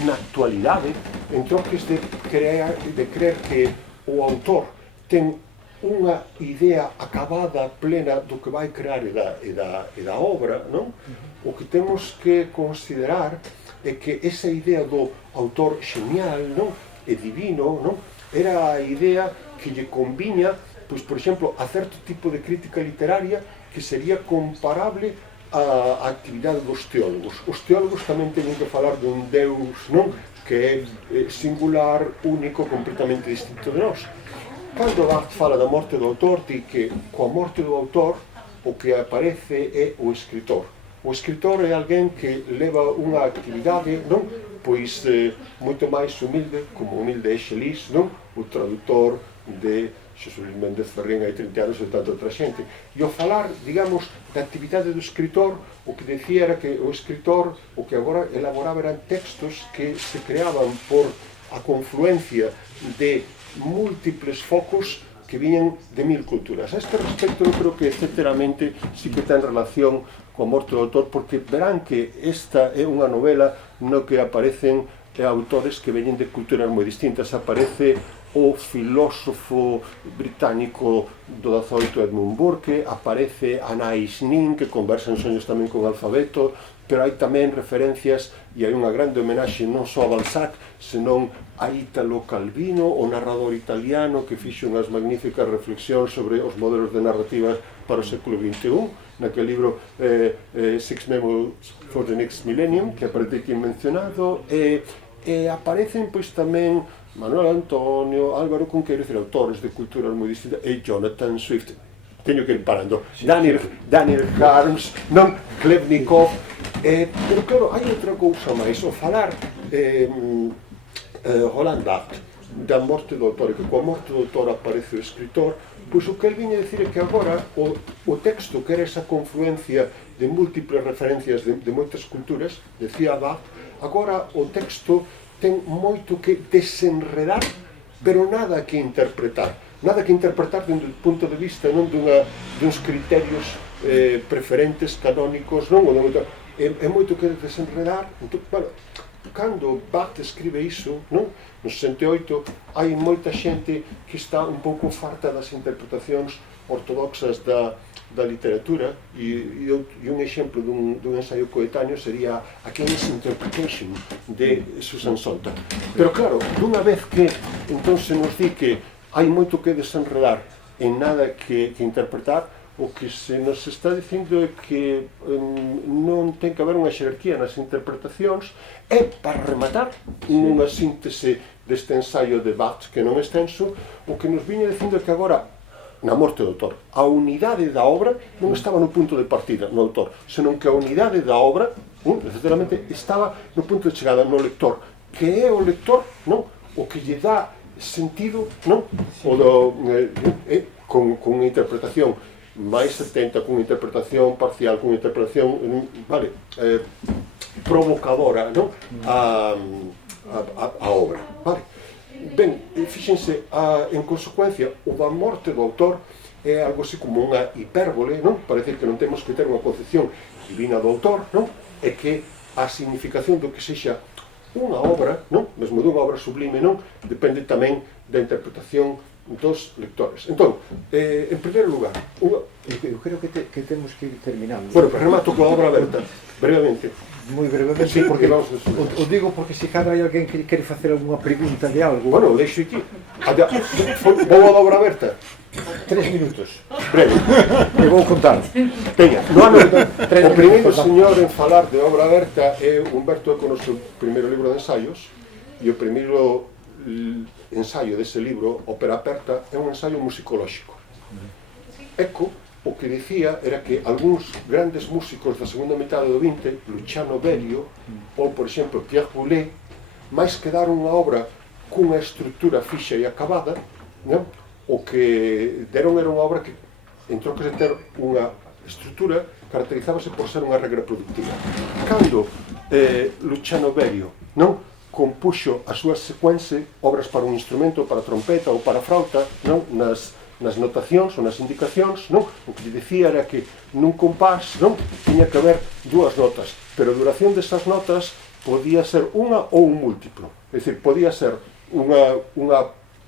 na actualidade, en troques de creer que o autor ten unha idea acabada, plena do que vai crear e da obra, non? O que temos que considerar é que esa idea do autor xenial, non? E divino, non? Era a idea que lle conviña, pois, por exemplo, a certo tipo de crítica literaria que sería comparable a actividade dos teólogos. Os teólogos tamén teñen que falar dun Deus, non? Que é singular, único, completamente distinto de nós. Cando Barthes fala da morte do autor, di que coa morte do autor o que aparece é o escritor. O escritor é alguén que leva unha actividade, non? Pois moito máis humilde, como humilde é Xelis, non? O traductor de Xesús Méndez Ferrín hai 30 anos e tanta outra xente. E ao falar, digamos, da actividade do escritor, o que decía era que o escritor, o que agora elaboraba eran textos que se creaban por a confluencia de múltiples focos que viñan de 1000 culturas. A este respecto, eu creo que, etcéteramente, sí que ten relación coa morte do autor, porque verán que esta é unha novela no que aparecen autores que veñen de culturas moi distintas. Aparece o filósofo británico do 18 Edmund Burke, aparece Anais Nin, que conversa en soños tamén con alfabeto, pero hai tamén referencias e hai unha grande homenaxe non só a Balzac, senón a Italo Calvino, o narrador italiano que fixo unhas magníficas reflexións sobre os modelos de narrativas para o século XXI, naquele libro Six Memos for the Next Millennium, que aparece aquí mencionado, e aparecen pois tamén Manuel Antonio, Álvaro Cunqueiro, autores de culturas moi distintas, e Jonathan Swift. Teño que ir parando. Daniel Harms, non Klebnikov, pero claro, hai outra cousa máis. O falar Roland Barthes da morte do autor, e que coa morte do autor aparece o escritor, pois o que el viña a decir é que agora o texto, que era esa confluencia de múltiples referencias de moitas culturas, decía Barthes, agora o texto ten moito que desenredar, pero nada que interpretar. Nada que interpretar dentro do punto de vista non duns criterios preferentes, canónicos, non? É moito que desenredar. Entón, bueno, cando Barthes escribe iso, non? No 68, hai moita xente que está un pouco farta das interpretacións ortodoxas da literatura, e un exemplo dun ensaio coetáneo sería A King's Interpretation de Susan Sontag. Pero claro, dunha vez que entón se nos di que hai moito que desenredar e nada que interpretar, o que se nos está dicindo é que non ten que haber unha xerarquía nas interpretacións, e para rematar nunha síntese deste ensaio de Barthes que non é extenso, o que nos viña dicindo é que agora, na morte do autor, a unidade da obra non estaba no punto de partida no autor, senón que a unidade da obra, necesariamente, estaba no punto de chegada no lector, que é o lector, non? O que lle dá sentido, non? Con unha interpretación máis atenta, con unha interpretación parcial, con unha interpretación provocadora, non? A obra, vale? Ben, fíxense, en consecuencia, o da morte do autor é algo así como unha hipérbole, non? Parece que non temos que ter unha concepción divina do autor, non? É que a significación do que sexa unha obra, non? Mesmo dunha obra sublime, non? Depende tamén da interpretación dos lectores. Entón, en primeiro lugar, eu creo que temos que ir terminando. Bueno, pero remato coa obra aberta, brevemente. Moi brevemente, Sí, porque vamos o digo porque se cada hai alguén que quere facer algunha pregunta de algo. Bueno, deixo aquí. Vou a obra aberta. 3 minutos. Breve. Que vou contar. Teña, no ano, o primeiro señor en falar de obra aberta é Humberto Eco no seu primeiro libro de ensaios, e o primeiro ensaio dese libro, Ópera Aperta, é un ensaio musicolóxico. Eco o que dicía era que algúns grandes músicos da segunda metade do XX, Luciano Berio ou, por exemplo, Pierre Boulez, máis que dar unha obra cunha estrutura fixa e acabada, non? O que deron era unha obra que, en troques de ter unha estrutura, caracterizábase por ser unha regra productiva. Cando Luciano Berio non compuxo as súas secuencias, obras para un instrumento, para trompeta ou para flauta, non? Nas notacións ou nas indicacións, non? O que dicía era que nun compás, non? Tiña que haber dúas notas, pero a duración desas notas podía ser unha ou un múltiplo. É dicir, podía ser unha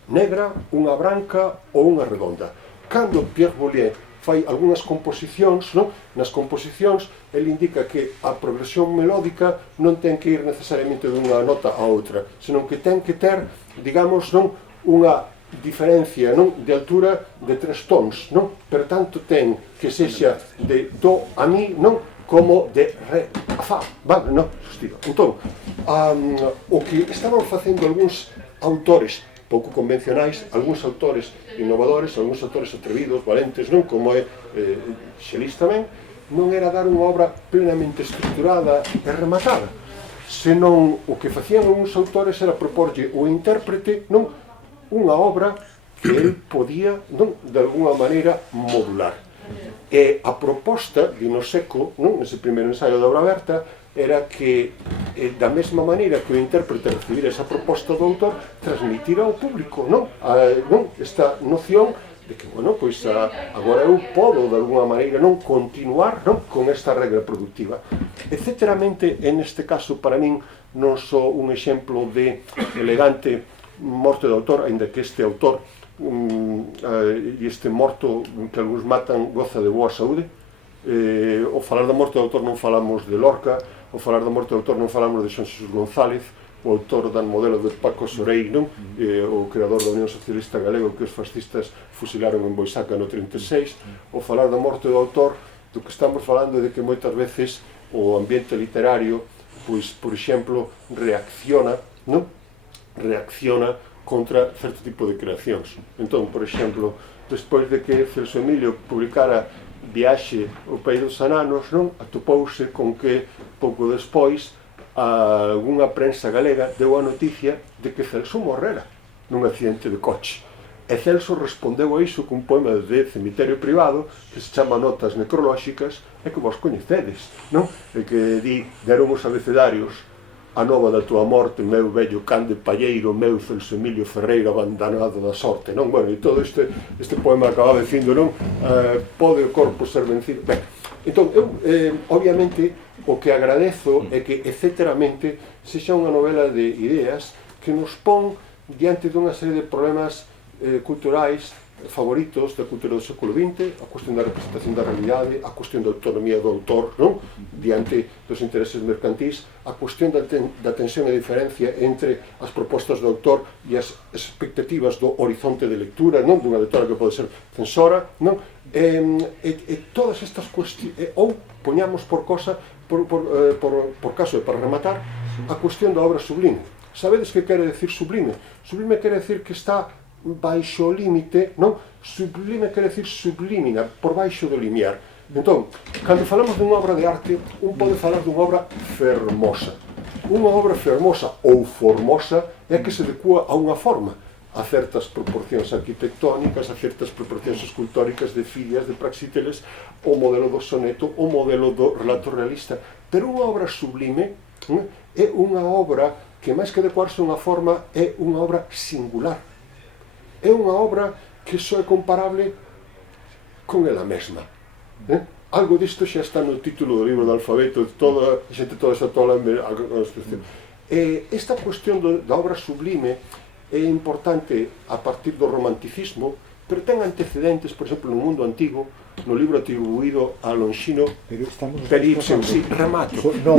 negra, unha branca ou unha redonda. Cando Pierre Boulez fai algunhas composicións, non? Nas composicións ele indica que a progresión melódica non ten que ir necesariamente dunha nota a outra, senón que ten que ter, digamos, non? Unha diferencia, non? De altura de 3 tons, non? Per tanto ten que sexa de do a mi, non? Como de re a fa, vale? Non? Entón, o que estaban facendo algúns autores pouco convencionais, algúns autores innovadores, algúns autores atrevidos, valentes, non? Como é Xelis tamén, non era dar unha obra plenamente estruturada e rematada, senón o que facían algúns autores era proporlle o intérprete, non? Unha obra que el podía, non? De alguna maneira modular. E a proposta de Inoseco, non? Nese primeiro ensaio da obra aberta, era que, da mesma maneira que o intérprete recibira esa proposta do autor, transmitira ao público, non? Esta noción de que, bueno, pois agora eu podo, de alguna maneira, non continuar, non? Con esta regra productiva. Etcéteramente, en este caso, para min, non só un exemplo de elegante morte de autor, aínda que este autor e este morto que algúns matan goza de boa saúde. Ao falar da morte do autor non falamos de Lorca, ao falar da morte do autor non falamos de Xan Xesús González, o autor dan modelo de Paco Sorei, non? O creador da Unión Socialista Galega que os fascistas fusilaron en Boisaca no 36. Ao falar da morte do autor, do que estamos falando é de que moitas veces o ambiente literario, pois, por exemplo, reacciona, non? Reacciona contra certo tipo de creacións. Entón, por exemplo, despois de que Celso Emilio publicara Viaxe ao País dos Ananos, non? Atopouse con que, pouco despois, algunha prensa galega deu a noticia de que Celso morrera nun accidente de coche. E Celso respondeu a iso cun poema de Cemiterio Privado que se chama Notas Necrolóxicas e que vos coñecedes, non? E que di, deron os abecedarios a nova da tua morte, meu vello can de palleiro, meu Celso Emilio Ferreiro abandonado da sorte, non? Bueno, e todo este poema acababa dicindo, non? Pode o corpo ser vencido. Ben, entón, eu, obviamente, o que agradezo é que, etcéteramente, sexa unha novela de ideas que nos pon diante dunha serie de problemas culturais favoritos da cultura do século XX, a cuestión da representación da realidade, a cuestión da autonomía do autor, non? Diante dos intereses mercantís, a cuestión da tensión e diferencia entre as propostas do autor e as expectativas do horizonte de lectura, non? Dunha lectora que pode ser censora, non? E todas estas cuestións, ou poñamos por caso, e para rematar, a cuestión da obra sublime. Sabedes que quere decir sublime? Sublime quere decir que está baixo o límite, non? Sublime quere decir sublimina, por baixo do limiar. Entón, cando falamos dunha obra de arte, un pode falar dunha obra fermosa. Unha obra fermosa ou formosa é que se adecua a unha forma, a certas proporcións arquitectónicas, a certas proporcións escultóricas de Fidias, de Praxíteles, o modelo do soneto, o modelo do relato realista. Pero unha obra sublime é unha obra que, máis que adecuarse a unha forma, é unha obra singular. É unha obra que só é comparable con ela mesma. Algo disto xa está no título do libro do alfabeto, toda a xente toda esa tola. Esta cuestión da obra sublime é importante a partir do romanticismo, pero ten antecedentes, por exemplo, no mundo antigo, no libro atribuído a Longino Peripseo, sí, remato. No,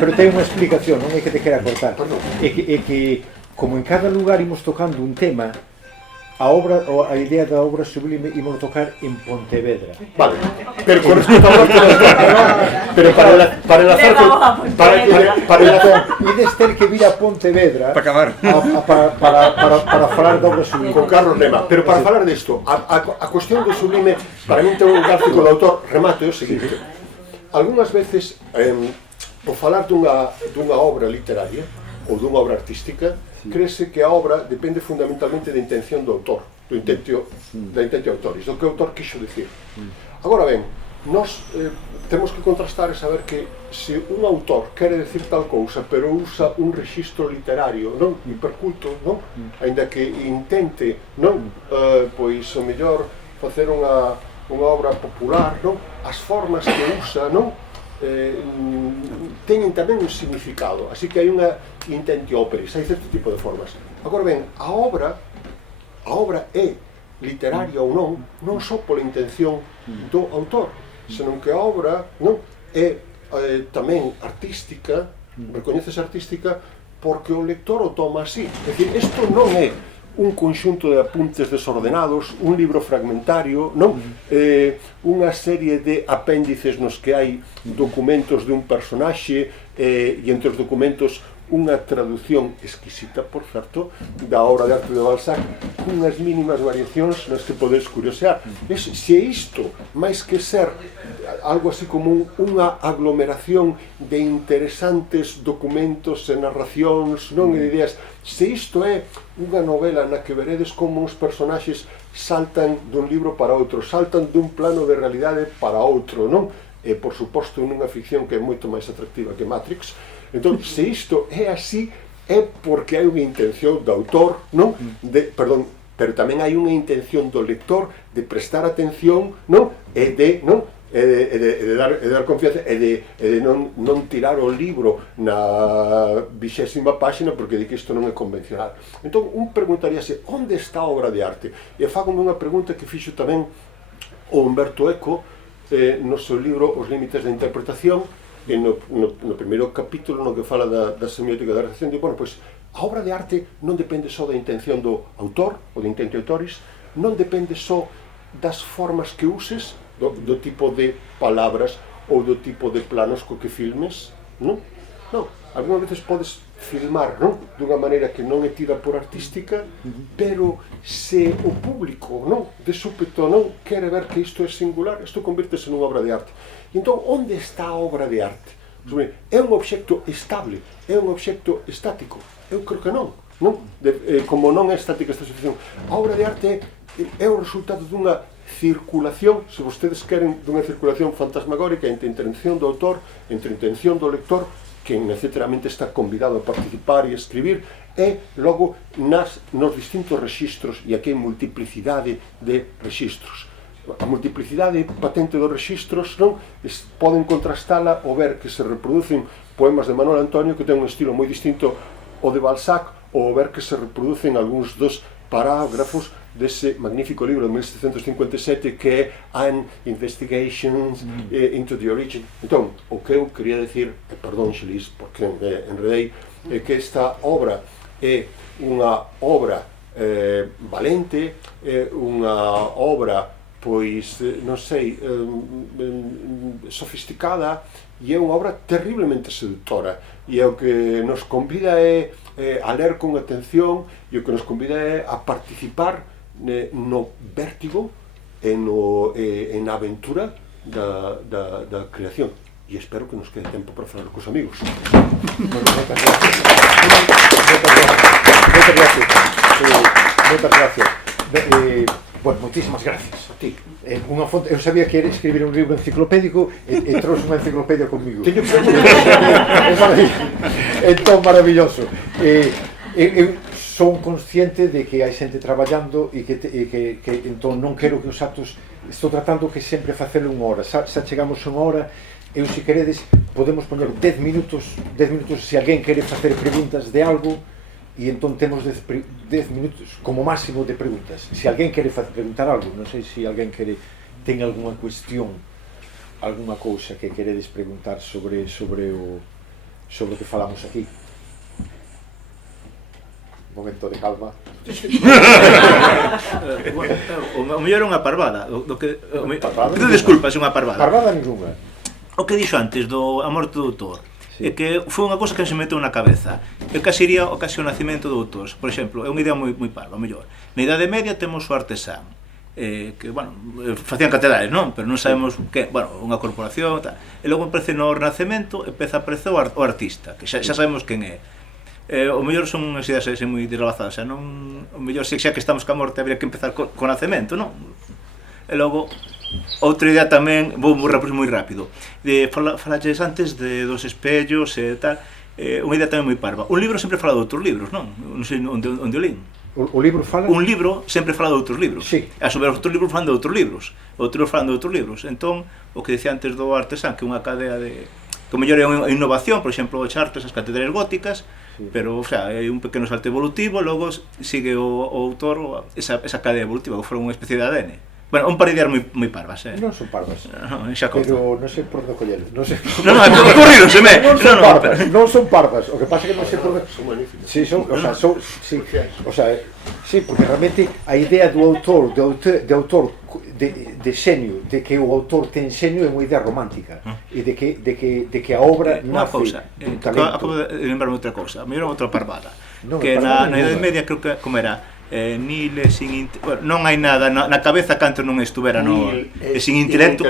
pero ten unha explicación, non é que te quera cortar. É que, como en cada lugar imos tocando un tema, a idea da obra sublime imos tocar en Pontevedra. Vale, pero con respecto a pero para enlazar ides ter que vir a Pontevedra para acabar para falar da obra sublime con Carlos Lema, pero para falar disto, a cuestión do sublime para min ten un gráfico do autor, remato é o seguinte: algunhas veces ao falar dunha obra literaria ou dunha obra artística, crese que a obra depende fundamentalmente da intención do autor, da intentio autoris, do que o autor quixo dicir. Agora ben, nós temos que contrastar e saber que se un autor quere decir tal cousa, pero usa un rexistro literario, non, hiperculto, non, aínda que intente, non, pois o mellor facer unha obra popular, non, as formas que usa, non, teñen tamén un significado, así que hai unha intentio operis, hai certo tipo de formas. Agora ben, a obra é literaria ou non só pola intención do autor, senón que a obra non é tamén artística, recoñecese artística porque o lector o toma así. É dicir, isto non é un conxunto de apuntes desordenados, un libro fragmentario, non? Unha serie de apéndices nos que hai documentos de un personaxe e entre os documentos unha traducción exquisita, por certo, da obra de arte de Balzac, cunhas mínimas variacións nas que podes curiosear. Se isto, máis que ser algo así como unha aglomeración de interesantes documentos e narracións, non, e de ideas, se isto é unha novela na que veredes como os personaxes saltan dun libro para outro, saltan dun plano de realidade para outro, non? E, por suposto, nunha ficción que é moito máis atractiva que Matrix. Entón, se isto é así, é porque hai unha intención do autor, non? Pero tamén hai unha intención do lector de prestar atención, non? E de dar confianza e de non tirar o libro na 20ª páxina porque di que isto non é convencional. Entón, un preguntaríase, onde está a obra de arte? E fago unha pregunta que fixo tamén o Umberto Eco no seu libro Os límites da interpretación, e no primeiro capítulo no que fala da semiótica da recepción, di, bueno, pois a obra de arte non depende só da intención do autor ou da intentio autoris, non depende só das formas que uses, do tipo de palabras ou do tipo de planos co que filmes, non? Non, algunhas veces podes filmar, non? Dunha maneira que non é tida por artística, pero se o público, non, de súpeto non quere ver que isto é singular, isto convírtese nunha obra de arte. E entón, onde está a obra de arte? É un obxecto estable? É un obxecto estático? Eu creo que non. Como non é estática esta situación. A obra de arte é o resultado dunha circulación, se vostedes queren, dunha circulación fantasmagórica entre a intención do autor, entre a intención do lector, que necesariamente está convidado a participar e a escribir, e logo nos distintos rexistros, e aquí hai multiplicidade de rexistros. A multiplicidade patente dos rexistros, non, poden contrastala ao ver que se reproducen poemas de Manuel Antonio que ten un estilo moi distinto ao de Balzac, ou ao ver que se reproducen algúns dos parágrafos dese magnífico libro de 1757 que é An Investigation into the Origin. Entón, o que eu quería decir, perdón, Xelis, porque enredei, é que esta obra é unha obra valente, é unha obra, pois, non sei, sofisticada, e é unha obra terriblemente seductora, e é o que nos convida é a ler con atención, e o que nos convida é a participar no vértigo e na aventura da creación. E espero que nos quede tempo para falar cos amigos. Moitas gracias. Bueno, moitísimas gracias a ti. Eu sabía que era escribir un libro enciclopédico e trouxe unha enciclopedia comigo. Entón, maravilloso. Eu son consciente de que hai xente traballando e que entón non quero que os actos, estou tratando que sempre facelo unha hora, xa chegamos unha hora eu, se queredes, podemos poñer 10 minutos se alguén quere facer preguntas de algo, e entón temos 10 minutos como máximo de preguntas. Se alguén quere preguntar algo, non sei se alguén ten algunha cuestión, algunha cousa que queredes preguntar sobre o que falamos aquí. Un momento de calma. O mellor é unha parvada. Desculpa, é unha parvada. Parvada ninguna. O que dixo antes a morte do autor, é que foi unha cosa que se meteu na cabeza. E case iría o nacimento do autor. Por exemplo, é unha idea moi parva, o mellor. Na Idade Media temos o artesán, que, bueno, facían catedrales, non? Pero non sabemos que, bueno, unha corporación, tal. E logo aparece no Renacemento, empeza a aparecer o artista, que xa sabemos quen é. O mellor son unhas ideas moi desgrabazadas, o mellor xa que estamos ca morte habría que empezar co nacemento, non? E logo, outra idea tamén, vou moi rápido, falaches antes dos espellos e tal, unha idea tamén moi parva. Un libro sempre fala de outros libros, non? Non sei onde o lín. O libro fala? Un libro sempre fala de outros libros. Sí. A sobre outros libros falan de outros libros. Outros falan de outros libros. Entón, o que dicía antes do artesán, que é unha cadea de... que o mellor é unha innovación, por exemplo, o Chartres, as catedrales góticas, pero, o sea, é un pequeno salto evolutivo, logo sigue o autor esa cadea evolutiva, que foi unha especie de ADN. Bueno, un par de ideas moi parvas, Non son parvas, xa pero non sei por onde collelo. Non ocurrironseme. Non son parvas, o que pasa é que non sei por onde... Son magníficos. Sí, porque realmente a idea do autor, de xenio, de que o autor ten xenio, é unha idea romántica, e de que a obra nace dun talento. Acabo de lembrarme outra cousa, a mellor outra parvada, que na Idade Media, creo que, como era, nile sin non hai nada na cabeza canto non estuvera sin intelecto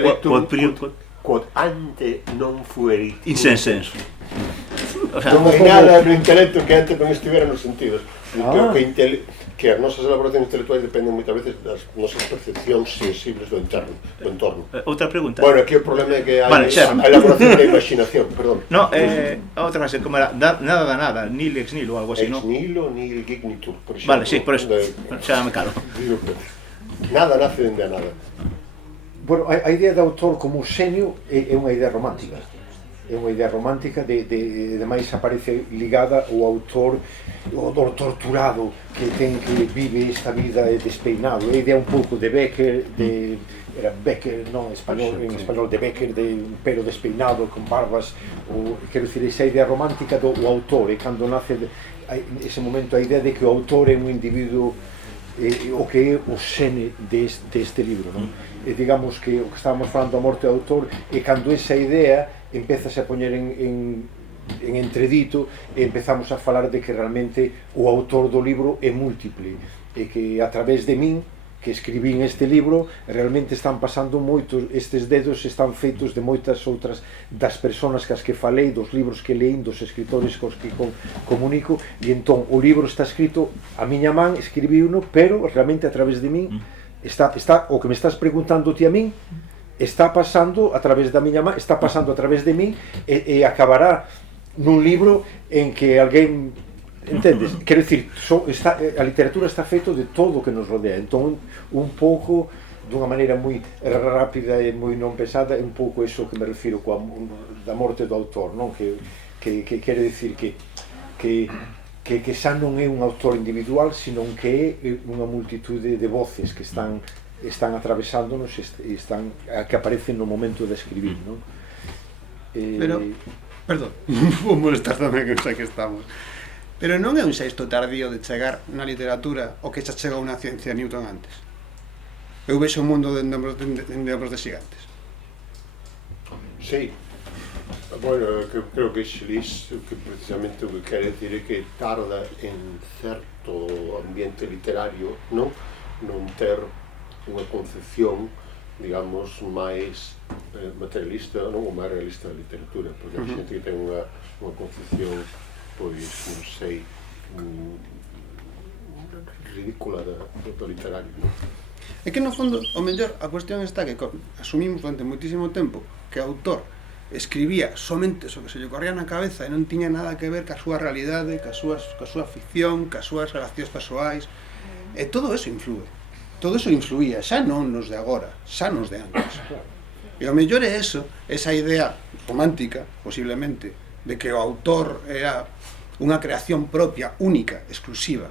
quod ante non fuerit insensenso. Non hai nada no intelecto que antes non estivera nos sentidos. Creo que as nosas elaboracións intelectuais dependen moitas veces das nosas percepcións sensibles do entorno. Outra pregunta. Bueno, aquí o problema é que hai a elaboración da imaginación, perdón. No, outra frase, como era, nada da nada, nil ex nil ou algo así, non? Ex nihilo, nihil ignitur, por exemplo. Vale, sí, por eso, xa me calo. Nada nace dende a nada. Bueno, a idea de autor como xenio é unha idea romántica. É unha idea romántica, demais aparece ligada ao autor torturado que vive esta vida despeinado. A idea un pouco de Becker, era Becker, non, en español de Becker, de pelo despeinado, con barbas, quero dicir, esa idea romántica do autor, e cando nace ese momento a idea de que o autor é un individuo, o que é o xene deste libro, non? E digamos que o que estábamos falando da morte do autor, e cando esa idea empezase a poñer en entredito, e empezamos a falar de que realmente o autor do libro é múltiple, e que a través de min, que escribín este libro, realmente están pasando moitos, estes dedos están feitos de moitas outras das persoas que as que falei, dos libros que leín, dos escritores cos que comunico, e entón o libro está escrito, a miña man escribiuno, pero realmente a través de min está o que me estás preguntando ti a min, está pasando a través da miña man, está pasando a través de min, e acabará nun libro en que alguén, entendes? Quero dicir, a literatura está feito de todo o que nos rodea, entón un pouco, dunha maneira moi rápida e moi non pesada, é un pouco iso que me refiro da morte do autor, non? Que quero dicir que xa non é un autor individual, sino que é unha multitude de voces que están atravesándonos e que aparecen no momento de escribir, non? Pero, perdón, vou molestar tamén que xa que estamos, pero non é un xesto tardío de chegar na literatura o que xa chegou na ciencia Newton antes? Eu vexo o mundo de ombros de xigantes. Sí. Bueno, creo que Xelis, que precisamente o que quere decir é que tarda en certo ambiente literario non ter unha concepción, digamos, máis materialista, non, ou máis realista da literatura, porque a xente que ten unha concepción, pois, non sei, ridícula do literario, non? É que no fondo, o mellor, a cuestión está que asumimos durante moitísimo tempo que o autor escribía somente o que se lle corría na cabeza e non tiña nada que ver ca súa realidade, ca súa ficción, ca súas relacións persoais, e todo eso inflúe. Todo eso influía, xa non nos de agora, xa nos de antes. E ao mellor é eso, esa idea romántica, posiblemente, de que o autor era unha creación propia, única, exclusiva,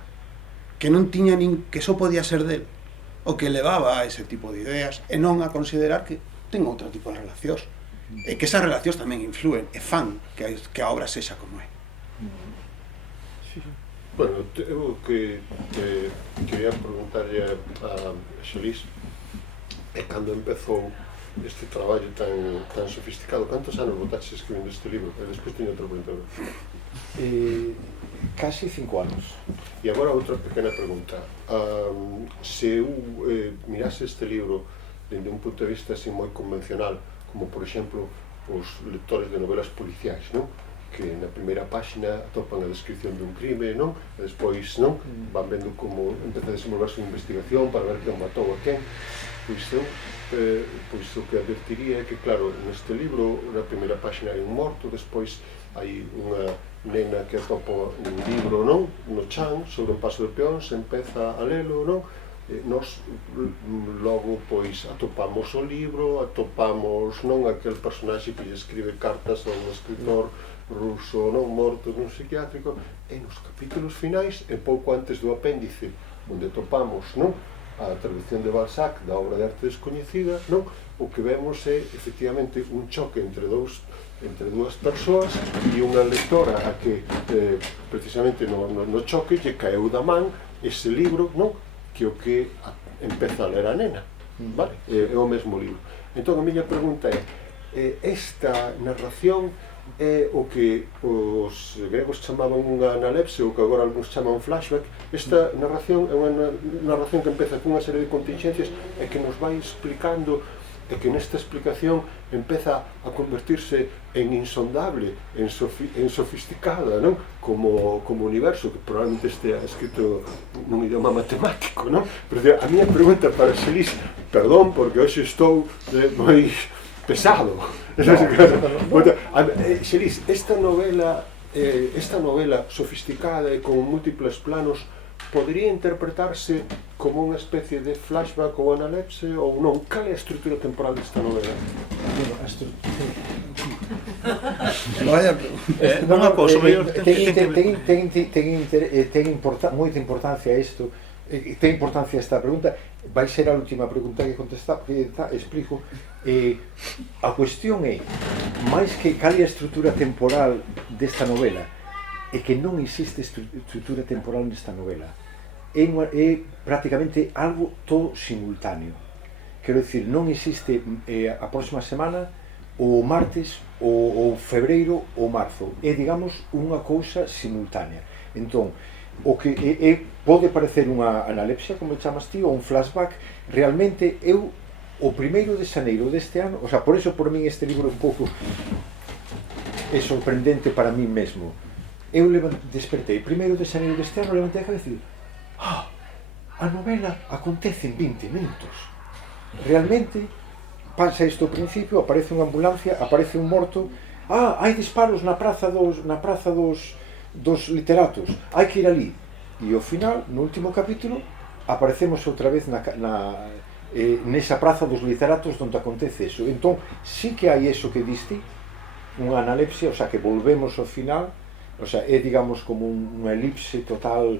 que non tiña que só podía ser del, o que levaba a ese tipo de ideas, e non a considerar que ten outro tipo de relacións, e que esas relacións tamén influen e fan que a obra sexa como é. Bueno, eu que quería preguntarlle a Xelís, cando empezou este traballo tan sofisticado, cantos anos botaches escribindo este libro? E despois teño outra pregunta. Casi 5 anos. E agora outra pequena pregunta. Se eu mirase este libro dende un punto de vista así moi convencional, como por exemplo os lectores de novelas policiais, non? Que na primeira páxina atopan a descripción dun crime, non? E despois, non? Van vendo como empeza a desenvolverse unha investigación para ver quen matou a quen. Pois o que advertiría é que, claro, neste libro, na primeira páxina hai un morto, despois hai unha nena que atopa un libro, non? No chan, sobre un paso de peóns, empeza a lelo, non? Nos logo, pois, atopamos o libro, atopamos, non? Aquel personaxe que lle escribe cartas a un escritor ruso, non? Morto nun psiquiátrico, e nos capítulos finais, e pouco antes do apéndice, onde topamos, non? A traducción de Balzac da obra de arte descoñecida, non? O que vemos é, efectivamente, un choque entre dúas persoas e unha lectora a que, precisamente no choque, lle caeu da man ese libro, non? Que o que empeza a ler a nena, vale? É o mesmo libro. Entón, a miña pregunta é, esta narración é o que os gregos chamaban unha analepse, ou que agora algúns chaman flashback. Esta narración é unha narración que empeza cunha serie de contingencias e que nos vai explicando, e que nesta explicación empeza a convertirse en insondable, en sofisticada, non? Como universo, que probablemente estea escrito nun idioma matemático, non? Pero a miña pregunta para Xelís, perdón, porque hoxe estou moi pesado. Xelís, esta novela sofisticada e con múltiples planos podría interpretarse como unha especie de flashback ou analepse ou non? Cal é a estrutura temporal desta novela? Unha cousa mellor ten moita importancia isto, ten importancia esta pregunta. Vai ser a última pregunta que explico. A cuestión é, máis que cal é a estrutura temporal desta novela, é que non existe estrutura temporal nesta novela. É prácticamente algo todo simultáneo. Quero dicir, non existe a próxima semana, o martes, o febreiro ou marzo. É, digamos, unha cousa simultánea. Entón, o que pode parecer unha analepsia, como chamas ti, ou un flashback, realmente eu, o 1º de xaneiro deste ano, o sea, por eso por min este libro un pouco é sorprendente para mí mesmo. Eu despertei 1º de xaneiro deste ano, levantei a cabeza e digo, a novela acontece en 20 minutos. Realmente pasa isto ao principio, aparece unha ambulancia, aparece un morto, hai disparos na praza dos literatos, hai que ir ali. E ao final, no último capítulo, aparecemos outra vez nesa praza dos literatos onde acontece eso. Entón, sí que hai eso que diste, unha analepsia, o sea, que volvemos ao final, o sea, é, digamos, como unha elipse total,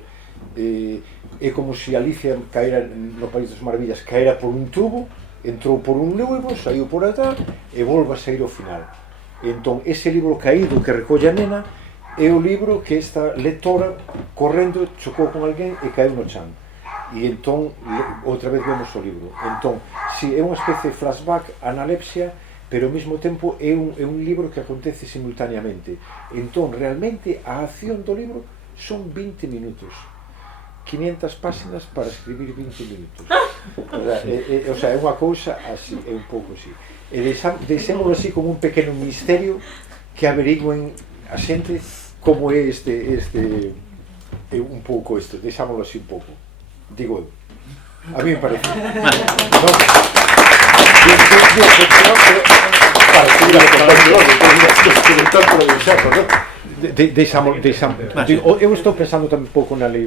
é como se Alicia caera no País das Maravillas, caera por un tubo, entrou por un nuevo, saiu por atrás e volve a sair ao final. Entón, ese libro caído que recolle a nena é o libro que esta lectora correndo chocou con alguén e caeu no chan. E entón, outra vez vemos o libro. Entón, si é unha especie de flashback, analepsia, pero ao mesmo tempo é un libro que acontece simultaneamente. Entón, realmente, a acción do libro son 20 minutos. 500 páxinas para escribir 20 minutos. O sea, é unha cousa así, é un pouco así. E deixémolo así como un pequeno misterio que averigüen a xente como é un pouco isto, deixámolo así un pouco, digo eu, a mí me parece. Deixámolo, eu estou pensando tamén un pouco na lei